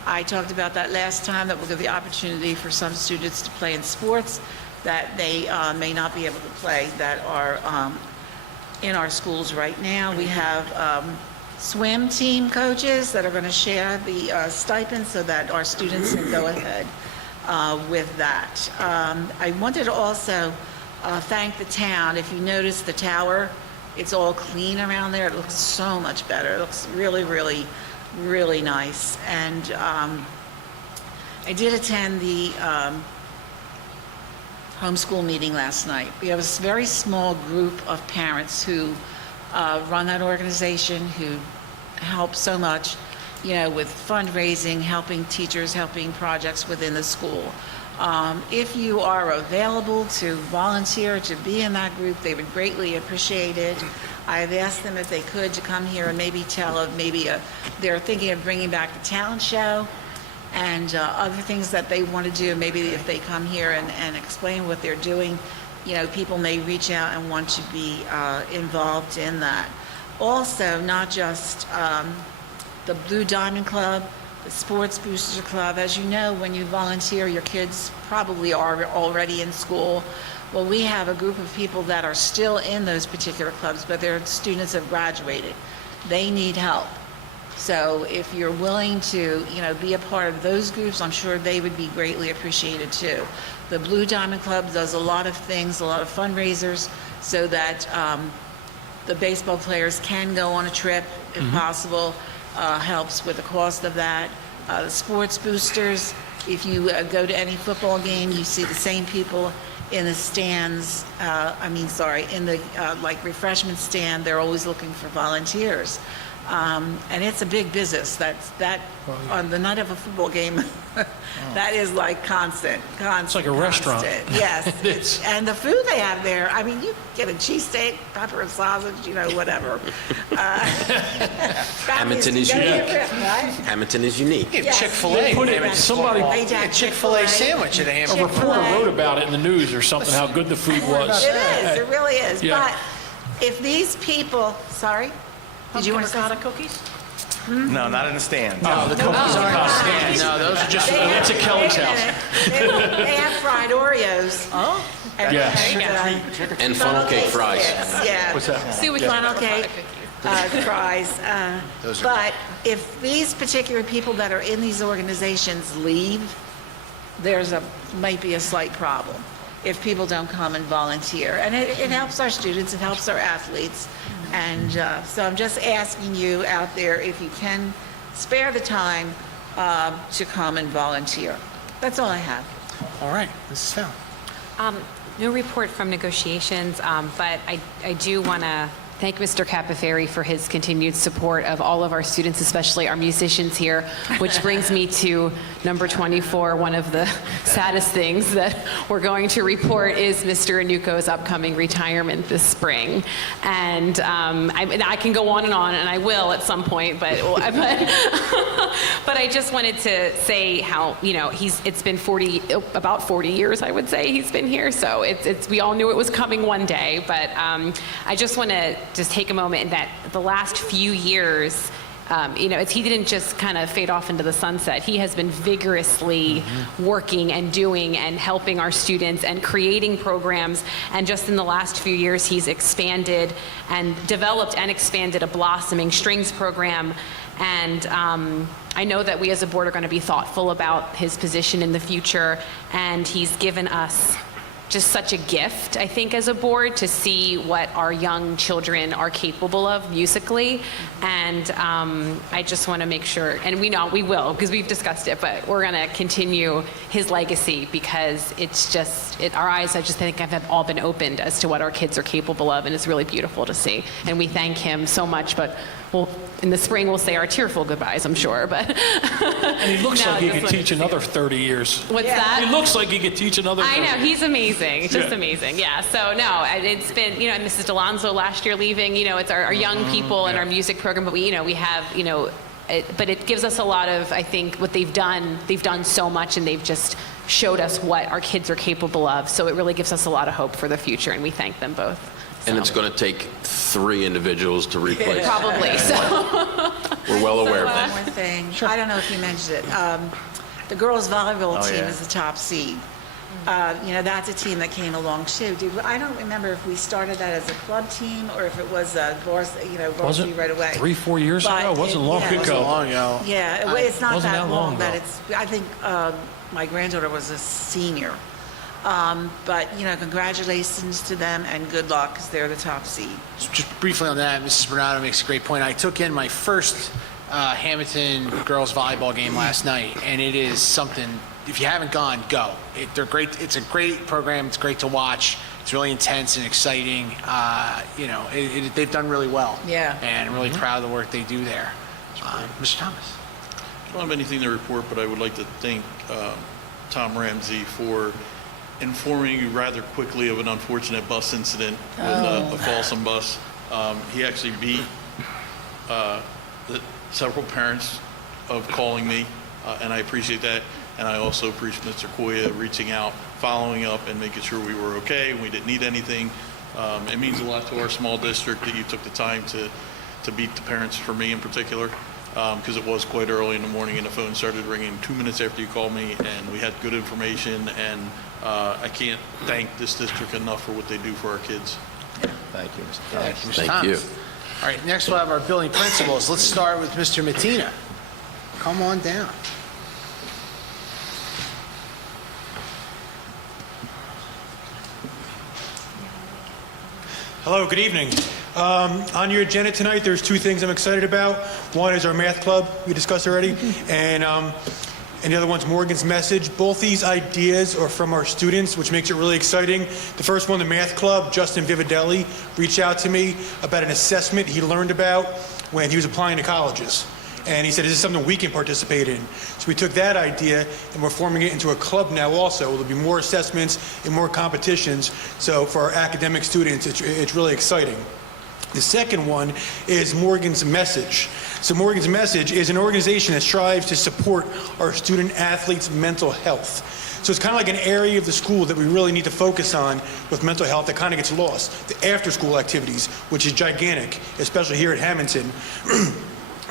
I talked about that last time, that we'll give the opportunity for some students to play in sports. that they may not be able to play that are in our schools right now. We have swim team coaches that are going to share the stipends so that our students can go ahead with that. I wanted to also thank the town. If you notice the tower, it's all clean around there. It looks so much better. It looks really, really, really nice. And I did attend the homeschool meeting last night. We have a very small group of parents who run that organization, who help so much, with fundraising, helping teachers, helping projects within the school. If you are available to volunteer to be in that group, they would greatly appreciate it. I've asked them if they could to come here and maybe tell of they're thinking of bringing back the talent show and other things that they want to do. Maybe if they come here and explain what they're doing, people may reach out and want to be involved in that. Also, not just the Blue Diamond Club, the Sports Booster Club. As you know, when you volunteer, your kids probably are already in school. Well, we have a group of people that are still in those particular clubs, but their students have graduated. They need help. So if you're willing to, be a part of those groups, I'm sure they would be greatly appreciated too. The Blue Diamond Club does a lot of things, a lot of fundraisers, so that the baseball players can go on a trip if possible. Helps with the cost of that. The Sports Boosters, if you go to any football game, you see the same people in the stands, in the refreshment stand. They're always looking for volunteers. And it's a big business. On the night of a football game, that is like constant. It's like a restaurant. Yes. It is. And the food they have there, you get a cheesesteak, pepper and sausage, whatever. Hammonton is unique. Hammonton is unique. Yes. Chick-fil-A. Somebody, A Chick-fil-A sandwich at a a Hammonton. reporter wrote about it in the news or something, how good the food was. It is, it really is. Yeah. But if these people, sorry? Did you want to say Ricotta cookies? No, not in the stand. No, the cookies aren't in the stand. No, those are just, That's at Kelly's house. They have fried Oreos. Oh? Yes. And funnel cake fries. Yeah. What's that? Funnel cake, fries. But if these particular people that are in these organizations leave, might be a slight problem if people don't come and volunteer. And it helps our students, it helps our athletes. And so I'm just asking you out there if you can spare the time to come and volunteer. That's all I have. all right, Mrs. Fallon. No report from negotiations, but I do want to thank Mr. Capaferri for his continued support of all of our students, especially our musicians here, which brings me to number 24. One of the saddest things that we're going to report is Mr. Anuko's upcoming retirement this spring. And I can go on, and I will at some point, but I just wanted to say how, it's been about 40 years, I would say, he's been here. So we all knew it was coming one day, but I just want to just take a moment that the last few years, he didn't just kind of fade off into the sunset. He has been vigorously working and doing and helping our students and creating programs. And just in the last few years, he's expanded and developed and expanded a blossoming strings program. And I know that we as a board are going to be thoughtful about his position in the future. And he's given us just such a gift, I think, as a board to see what our young children are capable of musically. And I just want to make sure, and we know we will because we've discussed it, but we're going to continue his legacy because it's just, our eyes, I just think, have all been opened as to what our kids are capable of, and it's really beautiful to see. And we thank him so much, but in the spring we'll say our tearful goodbyes, I'm sure. But And he looks like he could teach another 30 years. What's that? He looks like he could teach another 30 I know, he's amazing, just Yeah. amazing, yeah. So no, it's been, and Mrs. Delonzo last year leaving, it's our young people and our music program, but we have, but it gives us a lot of, I think, what they've done so much, and they've just showed us what our kids are capable of. So it really gives us a lot of hope for the future, and we thank them both. And it's going to take 3 individuals to replace. Probably, so. We're well aware of One that. more thing. I don't know if you mentioned it. The girls volleyball team yeah. is the top seed. That's a team that came along too. I don't remember if we started that as a club team or if it was a varsity right away. 3-4 years ago? It wasn't long yeah, ago. Long ago. Yeah, it's not Wasn't that that long, long but ago. I think my granddaughter was a senior. But, congratulations to them and good luck because they're the top seed. Just briefly on that, Mrs. Bernardo makes a great point. I took in my first Hammonton girls volleyball game last night, and it is something, if you haven't gone, go. They're great. It's a great program. It's great to watch. It's really intense and exciting. They've done really well. Yeah. And I'm really proud of the work they do there. Mr. Thomas. I don't have anything to report, but I would like to thank Tom Ramsey for informing you rather quickly of an unfortunate bus incident with a Folsom bus. He actually beat several parents of calling me, and I appreciate that. And I also appreciate Mr. Koya reaching out, following up, and making sure we were okay and we didn't need anything. It means a lot to our small district that you took the time to beat the parents, for me in particular, because it was quite early in the morning and the phone started ringing 2 minutes after you called me, and we had good information, and I can't thank this district enough for what they do for our kids. Thank you, Mr. Thank Thomas. you, Mr. Thank Thomas. you. All right, next we'll have our building principals. Let's start with Mr. Mattina. Come on down. Hello, good evening. On your agenda tonight, there's two things I'm excited about. One is our math club, we discussed already, and the other one's Morgan's message. Both these ideas are from our students, which makes it really exciting. The first one, the math club, Justin Vividelli reached out to me about an assessment he learned about when he was applying to colleges. And he said, is this something we can participate in? So we took that idea and we're forming it into a club now also. There'll be more assessments and more competitions. So for our academic students, it's really exciting. The second one is Morgan's Message. So Morgan's Message is an organization that strives to support our student athletes' mental health. So it's kind of like an area of the school that we really need to focus on with mental health that kind of gets lost. The after-school activities, which is gigantic, especially here at Hammonton.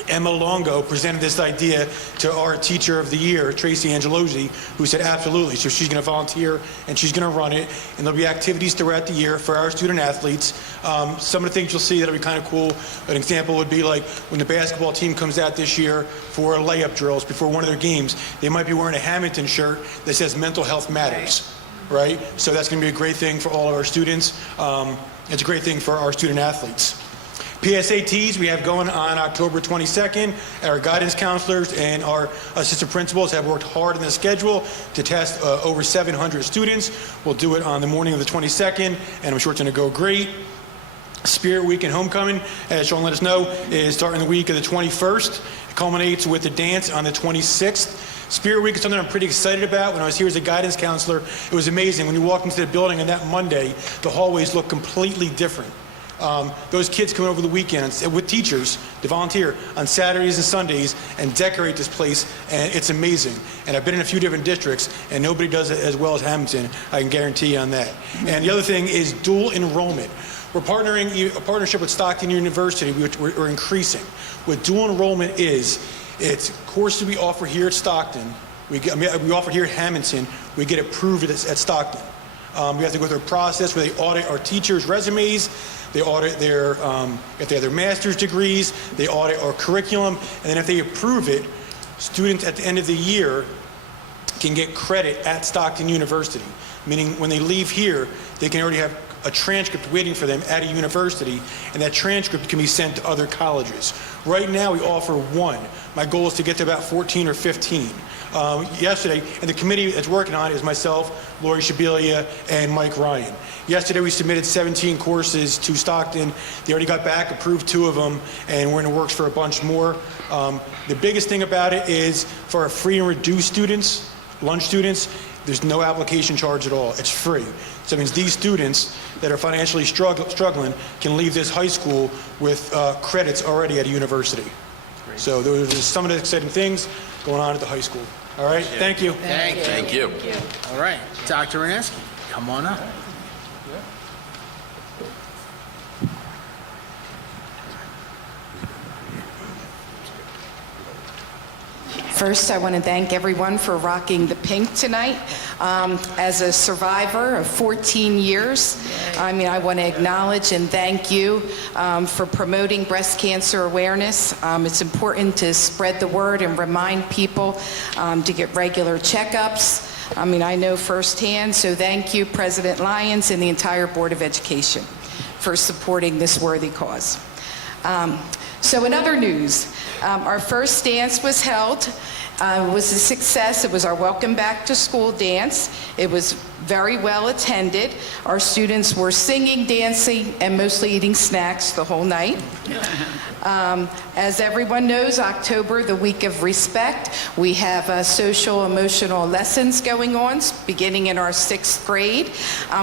Emma Longo presented this idea to our teacher of the year, Tracy Angelosi, who said absolutely. So she's going to volunteer and she's going to run it, and there'll be activities throughout the year for our student athletes. Some of the things you'll see that'll be kind of cool. An example would be like when the basketball team comes out this year for layup drills before one of their games, they might be wearing a Hammonton shirt that says Mental Health Matters, right? So that's going to be a great thing for all of our students. It's a great thing for our student athletes. PSATs we have going on October 22nd. Our guidance counselors and our assistant principals have worked hard on the schedule to test over 700 students. We'll do it on the morning of the 22nd, and I'm sure it's going to go great. Spirit Week and Homecoming, as Sean let us know, is starting the week of the 21st. It culminates with the dance on the 26th. Spirit Week is something I'm pretty excited about. When I was here as a guidance counselor, it was amazing. When you walked into the building on that Monday, the hallways looked completely different. Those kids come over the weekends with teachers to volunteer on Saturdays and Sundays and decorate this place, and it's amazing. And I've been in a few different districts, and nobody does it as well as Hammonton. I can guarantee you on that. And the other thing is dual enrollment. We're partnering a partnership with Stockton University, which we're increasing. What dual enrollment is, it's courses we offer here at Stockton. We offer here at Hammonton. We get approved at Stockton. We have to go through a process where they audit our teachers' resumes. They audit their, if they have their master's degrees, they audit our curriculum, and then if they approve it, students at the end of the year can get credit at Stockton University, meaning when they leave here, they can already have a transcript waiting for them at a university, and that transcript can be sent to other colleges. Right now, we offer one. My goal is to get to about 14 or 15. Yesterday, and the committee that's working on it is myself, Lori Shabilia, and Mike Ryan. Yesterday, we submitted 17 courses to Stockton. They already got back, approved 2 of them, and we're in the works for a bunch more. The biggest thing about it is for our free and reduced students, lunch students, there's no application charge at all. It's free. So it means these students that are financially struggling can leave this high school with credits already at a university. Great. So those are some of the exciting things going on at the high school. All right, thank you. Thank you. All right, Dr. Reneski, come on up. First, I want to thank everyone for rocking the pink tonight. As a survivor of 14 years, I want to acknowledge and thank you for promoting breast cancer awareness. It's important to spread the word and remind people to get regular checkups. I know firsthand, so thank you, President Lyons and the entire Board of Education for supporting this worthy cause. So in other news, our first dance was held. It was a success. It was our Welcome Back to School dance. It was very well attended. Our students were singing, dancing, and mostly eating snacks the whole night. As everyone knows, October, the week of respect, we have social emotional lessons going on, beginning in our 6th grade.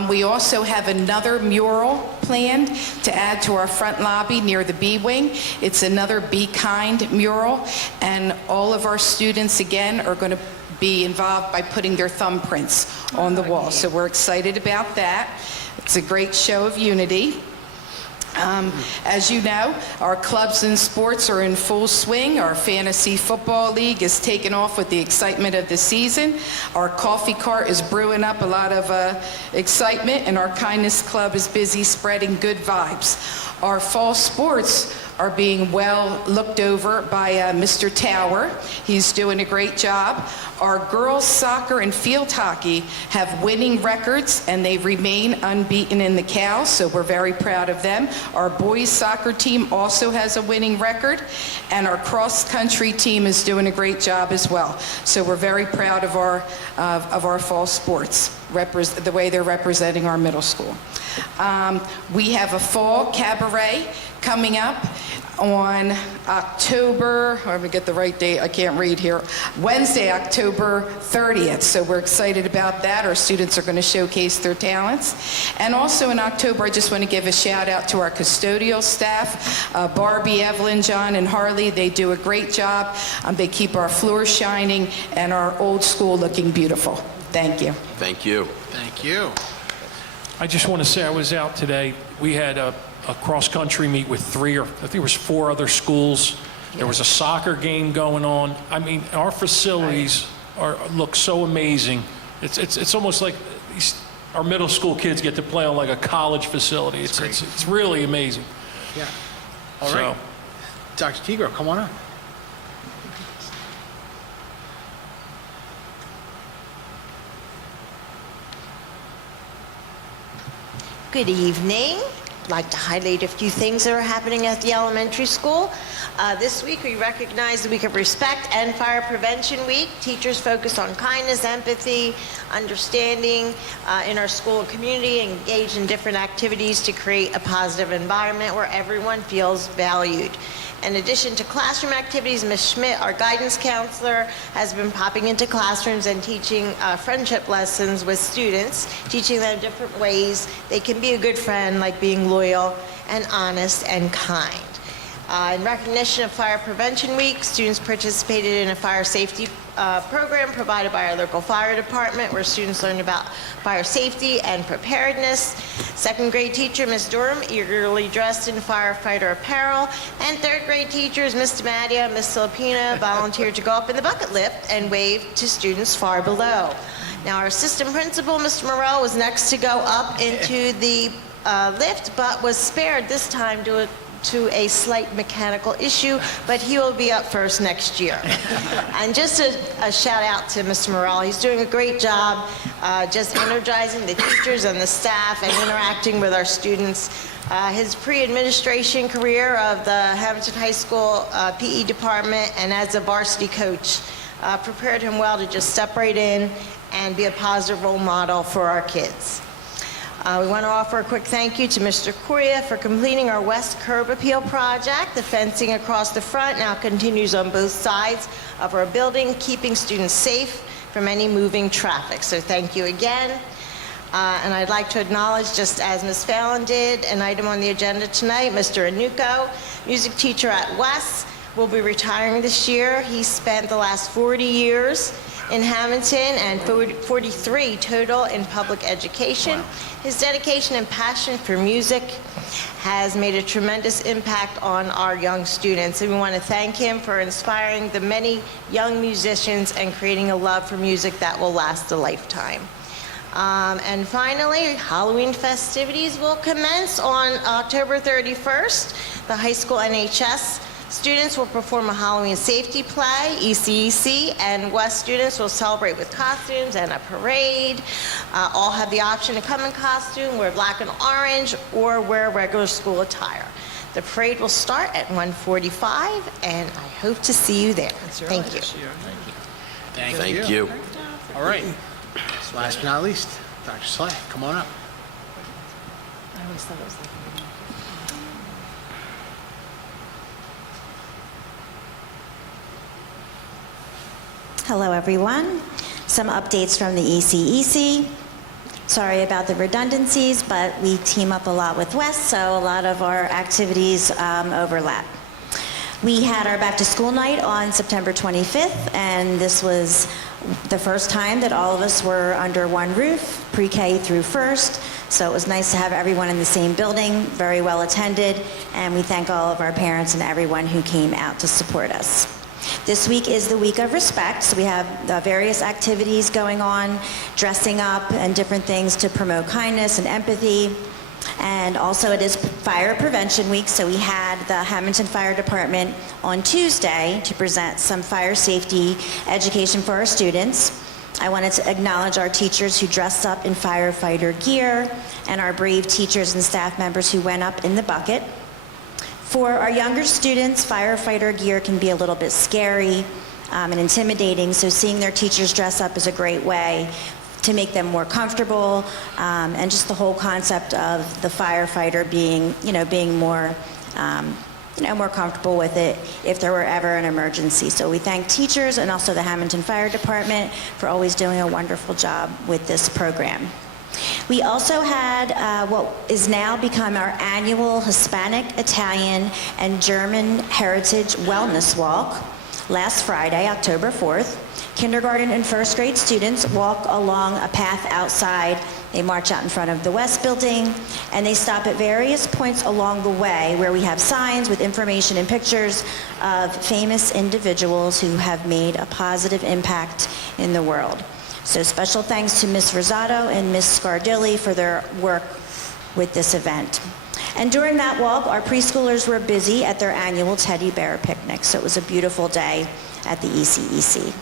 We also have another mural planned to add to our front lobby near the B wing. It's another Be Kind mural, and all of our students, again, are going to be involved by putting their thumbprints on the wall. So we're excited about that. It's a great show of unity. As you know, our clubs and sports are in full swing. Our fantasy football league is taking off with the excitement of the season. Our coffee cart is brewing up a lot of excitement, and our kindness club is busy spreading good vibes. Our fall sports are being well looked over by Mr. Tower. He's doing a great job. Our girls soccer and field hockey have winning records, and they remain unbeaten in the Cal, so we're very proud of them. Our boys soccer team also has a winning record, and our cross-country team is doing a great job as well. So we're very proud of our fall sports, the way they're representing our middle school. We have a fall cabaret coming up on October, let me get the right date, I can't read here, Wednesday, October 30th. So we're excited about that. Our students are going to showcase their talents. And also in October, I just want to give a shout out to our custodial staff, Barbie, Evelyn, John, and Harley. They do a great job. They keep our floors shining and our old school looking beautiful. Thank you. Thank you. Thank you. I just want to say I was out today. We had a cross-country meet with 3 or I think it was 4 other schools. There was a soccer game going on. Our facilities look so amazing. It's almost like our middle school kids get to play on like a college facility. It's really amazing. Yeah. All right. Dr. Tigro, come on up. Good evening. I'd like to highlight a few things that are happening at the elementary school. This week we recognize the Week of Respect and Fire Prevention Week. Teachers focus on kindness, empathy, understanding in our school and community, engage in different activities to create a positive environment where everyone feels valued. In addition to classroom activities, Ms. Schmidt, our guidance counselor, has been popping into classrooms and teaching friendship lessons with students, teaching them different ways they can be a good friend, like being loyal and honest and kind. In recognition of Fire Prevention Week, students participated in a fire safety program provided by our local fire department, where students learned about fire safety and preparedness. 2nd grade teacher, Ms. Durham, eagerly dressed in firefighter apparel, and 3rd grade teachers, Ms. DiMattia, Ms. Filipina, volunteered to go up in the bucket lift and wave to students far below. Now, our assistant principal, Mr. Morrell, was next to go up into the lift, but was spared this time due to a slight mechanical issue, but he will be up first next year. And just a shout out to Mr. Morrell. He's doing a great job just energizing the teachers and the staff and interacting with our students. His pre-administration career of the Hammonton High School PE department and as a varsity coach prepared him well to just step right in and be a positive role model for our kids. We want to offer a quick thank you to Mr. Correa for completing our west curb appeal project. The fencing across the front now continues on both sides of our building, keeping students safe from any moving traffic. So thank you again. And I'd like to acknowledge, just as Ms. Fallon did, an item on the agenda tonight, Mr. Anuko, music teacher at West, will be retiring this year. He spent the last 40 years in Hammonton and 43 total in public education. His dedication and passion for music has made a tremendous impact on our young students, and we want to thank him for inspiring the many young musicians and creating a love for music that will last a lifetime. And finally, Halloween festivities will commence on October 31st. The high school NHS students will perform a Halloween safety play, ECEC, and West students will celebrate with costumes and a parade. All have the option to come in costume, wear black and orange, or wear regular school attire. The parade will start at 1:45, and I hope to see you there. Thank you. Thank you. All right. So last but not least, Dr. Slay, come on up. I always thought it was like. Hello, everyone. Some updates from the ECEC. Sorry about the redundancies, but we team up a lot with West, so a lot of our activities overlap. We had our back to school night on September 25th, and this was the first time that all of us were under one roof, pre-K through first. So it was nice to have everyone in the same building, very well attended, and we thank all of our parents and everyone who came out to support us. This week is the week of respect, so we have various activities going on, dressing up and different things to promote kindness and empathy. And also it is Fire Prevention Week, so we had the Hammonton Fire Department on Tuesday to present some fire safety education for our students. I wanted to acknowledge our teachers who dressed up in firefighter gear and our brave teachers and staff members who went up in the bucket. For our younger students, firefighter gear can be a little bit scary and intimidating, so seeing their teachers dress up is a great way to make them more comfortable, and just the whole concept of the firefighter being more, more comfortable with it if there were ever an emergency. So we thank teachers and also the Hammonton Fire Department for always doing a wonderful job with this program. We also had what is now become our annual Hispanic, Italian, and German Heritage Wellness Walk last Friday, October 4th. Kindergarten and first grade students walk along a path outside. They march out in front of the West Building, and they stop at various points along the way where we have signs with information and pictures of famous individuals who have made a positive impact in the world. So special thanks to Ms. Rosato and Ms. Scardilli for their work with this event. And during that walk, our preschoolers were busy at their annual teddy bear picnic, so it was a beautiful day at the ECEC.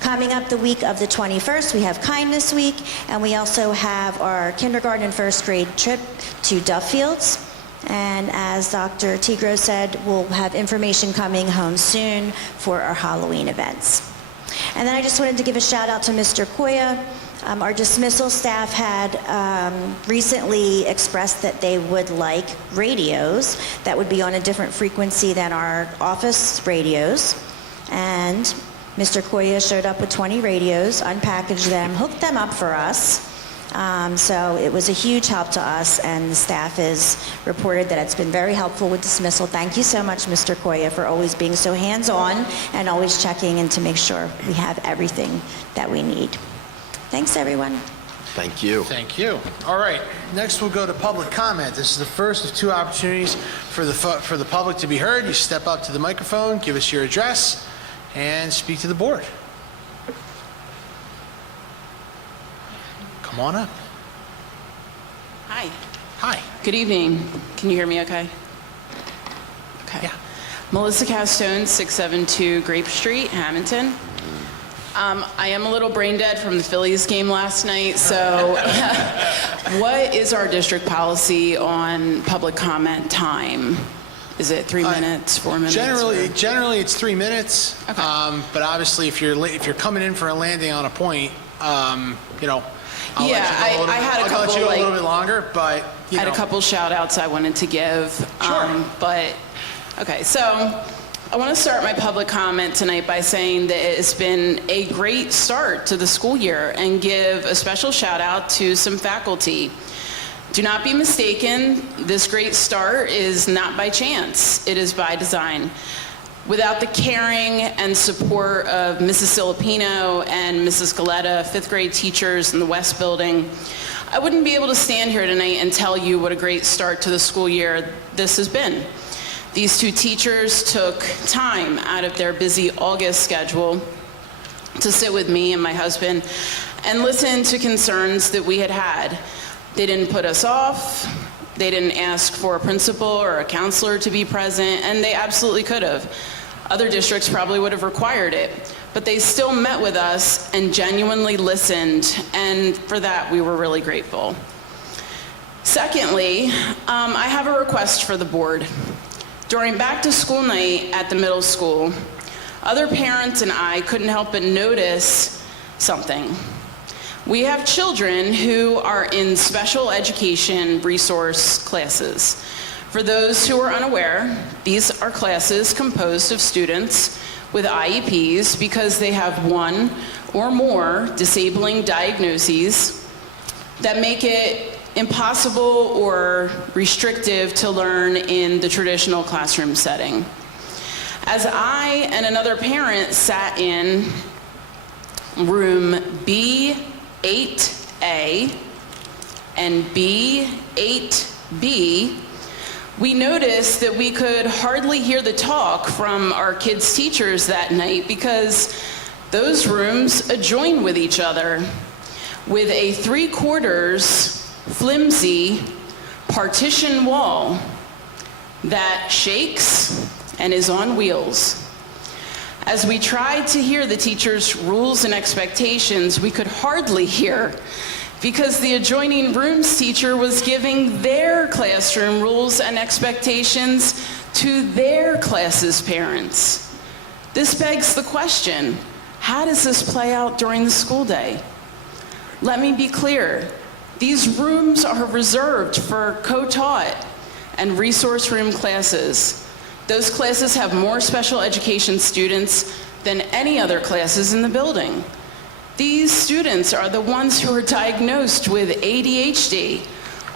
Coming up the week of the 21st, we have Kindness Week, and we also have our kindergarten and first grade trip to Duffields. And as Dr. Tigro said, we'll have information coming home soon for our Halloween events. And then I just wanted to give a shout out to Mr. Koya. Our dismissal staff had recently expressed that they would like radios that would be on a different frequency than our office radios. And Mr. Koya showed up with 20 radios, unpackaged them, hooked them up for us. So it was a huge help to us, and the staff has reported that it's been very helpful with dismissal. Thank you so much, Mr. Koya, for always being so hands-on and always checking in to make sure we have everything that we need. Thanks, everyone. Thank you. Thank you. All right, next we'll go to public comment. This is the first of two opportunities for the public to be heard. You step up to the microphone, give us your address, and speak to the board. Come on up. Hi. Hi. Good evening. Can you hear me okay? Okay. Yeah. Melissa Castone, 672 Grape Street, Hammonton. I am a little brain dead from the Phillies game last night, so what is our district policy on public comment time? Is it 3 minutes, 4 minutes? Generally it's 3 minutes. Okay. But obviously, if you're coming in for a landing on a point, I'll I had a couple, let you go a little bit longer, but I had a couple shout outs I wanted to give. Sure. Okay, so I want to start my public comment tonight by saying that it's been a great start to the school year and give a special shout out to some faculty. Do not be mistaken, this great start is not by chance, it is by design. Without the caring and support of Mrs. Filipino and Mrs. Galetta, fifth grade teachers in the West Building, I wouldn't be able to stand here tonight and tell you what a great start to the school year this has been. These two teachers took time out of their busy August schedule to sit with me and my husband and listen to concerns that we had. They didn't put us off. They didn't ask for a principal or a counselor to be present, and they absolutely could have. Other districts probably would have required it, but they still met with us and genuinely listened, and for that we were really grateful. Secondly, I have a request for the board. During back to school night at the middle school, other parents and I couldn't help but notice something. We have children who are in special education resource classes. For those who are unaware, these are classes composed of students with IEPs because they have one or more disabling diagnoses that make it impossible or restrictive to learn in the traditional classroom setting. As I and another parent sat in room B8A and B8B, we noticed that we could hardly hear the talk from our kids' teachers that night because those rooms adjoin with each other with a 3/4 flimsy partition wall that shakes and is on wheels. As we tried to hear the teachers' rules and expectations, we could hardly hear because the adjoining room's teacher was giving their classroom rules and expectations to their class's parents. This begs the question, how does this play out during the school day? Let me be clear. These rooms are reserved for co-taught and resource room classes. Those classes have more special education students than any other classes in the building. These students are the ones who are diagnosed with ADHD,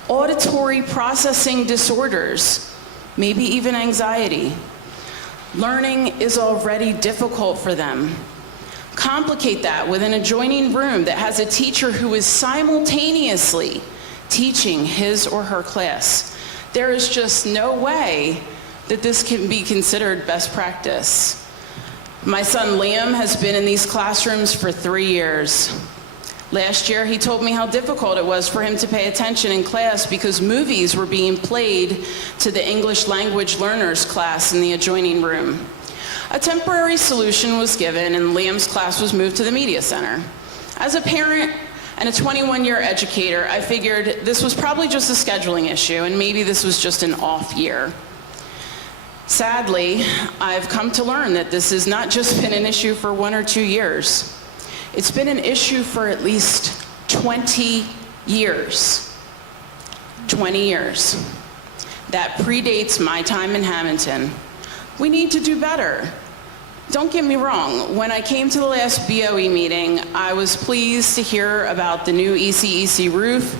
auditory processing disorders, maybe even anxiety. Learning is already difficult for them. Complicate that with an adjoining room that has a teacher who is simultaneously teaching his or her class. There is just no way that this can be considered best practice. My son Liam has been in these classrooms for 3 years. Last year, he told me how difficult it was for him to pay attention in class because movies were being played to the English language learners class in the adjoining room. A temporary solution was given and Liam's class was moved to the media center. As a parent and a 21-year educator, I figured this was probably just a scheduling issue and maybe this was just an off year. Sadly, I've come to learn that this has not just been an issue for 1 or 2 years. It's been an issue for at least 20 years. 20 years. That predates my time in Hammonton. We need to do better. Don't get me wrong, when I came to the last BOE meeting, I was pleased to hear about the new ECEC roof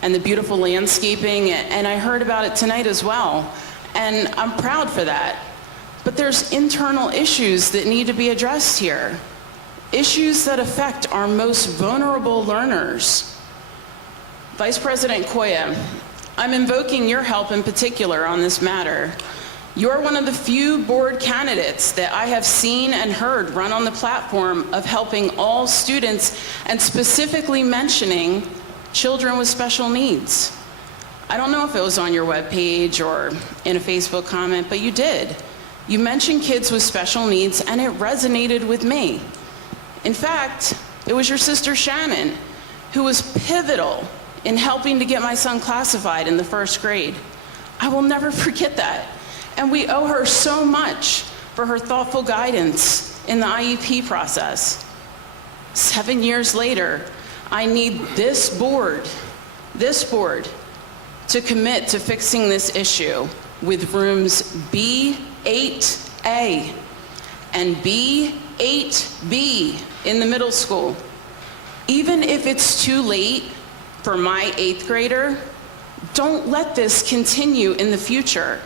and the beautiful landscaping, and I heard about it tonight as well. And I'm proud for that. But there's internal issues that need to be addressed here. Issues that affect our most vulnerable learners. Vice President Koya, I'm invoking your help in particular on this matter. You're one of the few board candidates that I have seen and heard run on the platform of helping all students and specifically mentioning children with special needs. I don't know if it was on your webpage or in a Facebook comment, but you did. You mentioned kids with special needs and it resonated with me. In fact, it was your sister Shannon who was pivotal in helping to get my son classified in the 1st grade. I will never forget that. And we owe her so much for her thoughtful guidance in the IEP process. 7 years later, I need this board to commit to fixing this issue with rooms B8A and B8B in the middle school. Even if it's too late for my 8th grader, don't let this continue in the future.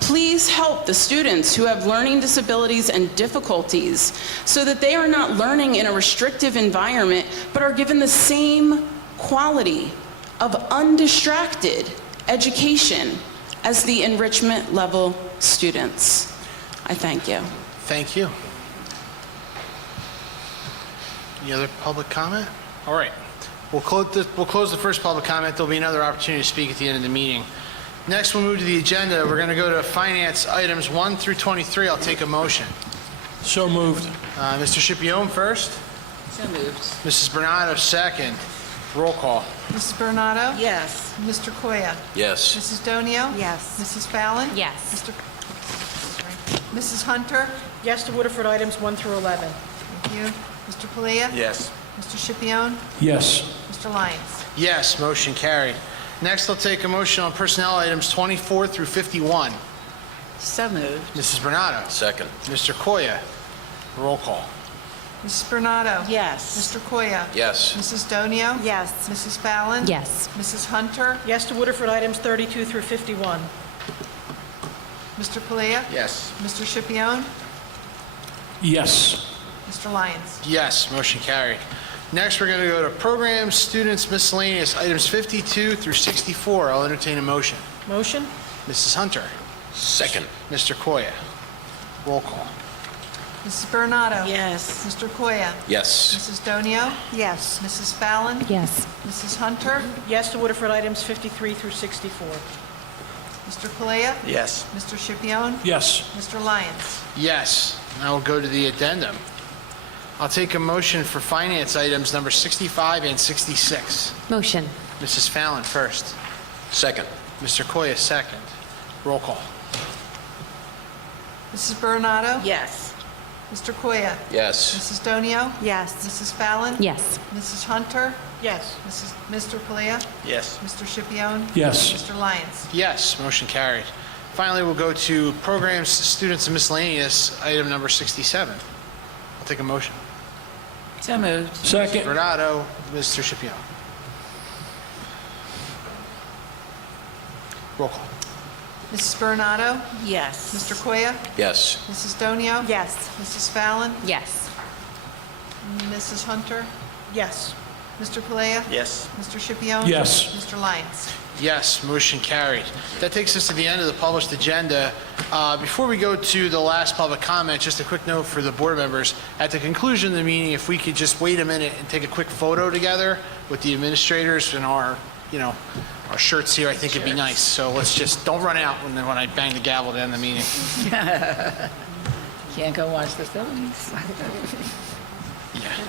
Please help the students who have learning disabilities and difficulties so that they are not learning in a restrictive environment, but are given the same quality of undistracted education as the enrichment level students. I thank you. Thank you. Any other public comment? All right. We'll close the first public comment. There'll be another opportunity to speak at the end of the meeting. Next, we'll move to the agenda. We're going to go to finance items 1 through 23. I'll take a motion. So moved. Mr. Scipione first. So moved. Mrs. Bernardo second. Roll call. Mrs. Bernardo? Yes. Mr. Koya? Yes. Mrs. Donio? Yes. Mrs. Fallon? Yes. Mrs. Hunter? Yes to Waterford items 1 through 11. Thank you. Mr. Palia? Yes. Mr. Scipione? Yes. Mr. Lyons? Yes, motion carried. Next, I'll take a motion on personnel items 24 through 51. So moved. Mrs. Bernardo. Second. Mr. Koya. Roll call. Mrs. Bernardo? Yes. Mr. Koya? Yes. Mrs. Donio? Yes. Mrs. Fallon? Yes. Mrs. Hunter? Yes to Waterford items 32 through 51. Mr. Palia? Yes. Mr. Scipione? Yes. Mr. Lyons? Yes, motion carried. Next, we're going to go to programs, students, miscellaneous, items 52 through 64. I'll entertain a motion. Motion? Mrs. Hunter. Second. Mr. Koya. Roll call. Mrs. Bernardo? Yes. Mr. Koya? Yes. Mrs. Donio? Yes. Mrs. Fallon? Yes. Mrs. Hunter? Yes to Waterford items 53 through 64. Mr. Palia? Yes. Mr. Scipione? Yes. Mr. Lyons? Yes. Now we'll go to the addendum. I'll take a motion for finance items number 65 and 66. Motion. Mrs. Fallon first. Second. Mr. Koya second. Roll call. Mrs. Bernardo? Yes. Mr. Koya? Yes. Mrs. Donio? Yes. Mrs. Fallon? Yes. Mrs. Hunter? Yes. Mr. Palia? Yes. Mr. Scipione? Yes. Mr. Lyons? Yes, motion carried. Finally, we'll go to programs, students, and miscellaneous, item number 67. I'll take a motion. So moved. Second. Bernardo, Mr. Scipione. Roll call. Mrs. Bernardo? Yes. Mr. Koya? Yes. Mrs. Donio? Yes. Mrs. Fallon? Yes. Mrs. Hunter? Yes. Mr. Palia? Yes. Mr. Scipione? Yes. Mr. Lyons? Yes, motion carried. That takes us to the end of the published agenda. Before we go to the last public comment, just a quick note for the board members. At the conclusion of the meeting, if we could just wait a minute and take a quick photo together with the administrators and our shirts here, I think it'd be nice. So let's just, don't run out when I bang the gavel to end the meeting. Can't go watch the Phillies.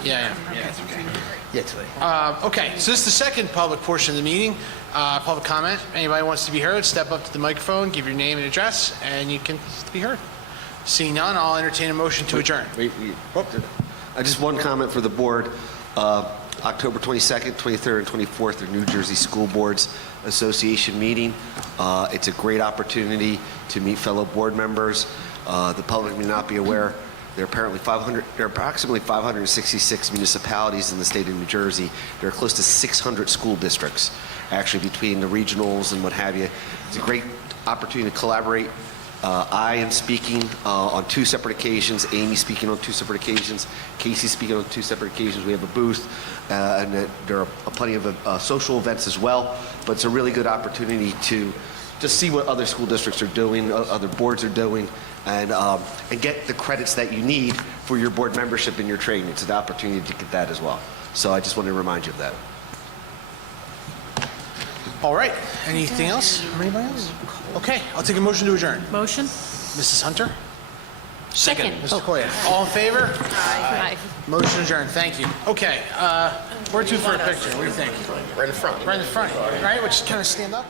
Yeah, it's okay. Yeah, today. Okay, so this is the second public portion of the meeting. Public comment. Anybody wants to be heard, step up to the microphone, give your name and address, and you can be heard. Seeing none, I'll entertain a motion to adjourn. Wait. Just one comment for the board. October 22nd, 23rd, and 24th, the New Jersey School Boards Association meeting. It's a great opportunity to meet fellow board members. The public may not be aware. There are approximately 566 municipalities in the state of New Jersey. There are close to 600 school districts, actually, between the regionals and what have you. It's a great opportunity to collaborate. I am speaking on 2 separate occasions. Amy's speaking on 2 separate occasions. Casey's speaking on 2 separate occasions. We have a booth, and there are plenty of social events as well. But it's a really good opportunity to just see what other school districts are doing, other boards are doing, and get the credits that you need for your board membership and your training. It's an opportunity to get that as well. So I just want to remind you of that. All right, anything else from anybody else? Okay, I'll take a motion to adjourn. Motion? Mrs. Hunter? Second. Mr. Koya? All in favor? Aye. Motion adjourned, thank you. Okay, where to for a picture? What do you think? Right in front. Right in the front, right? We'll just kind of stand up.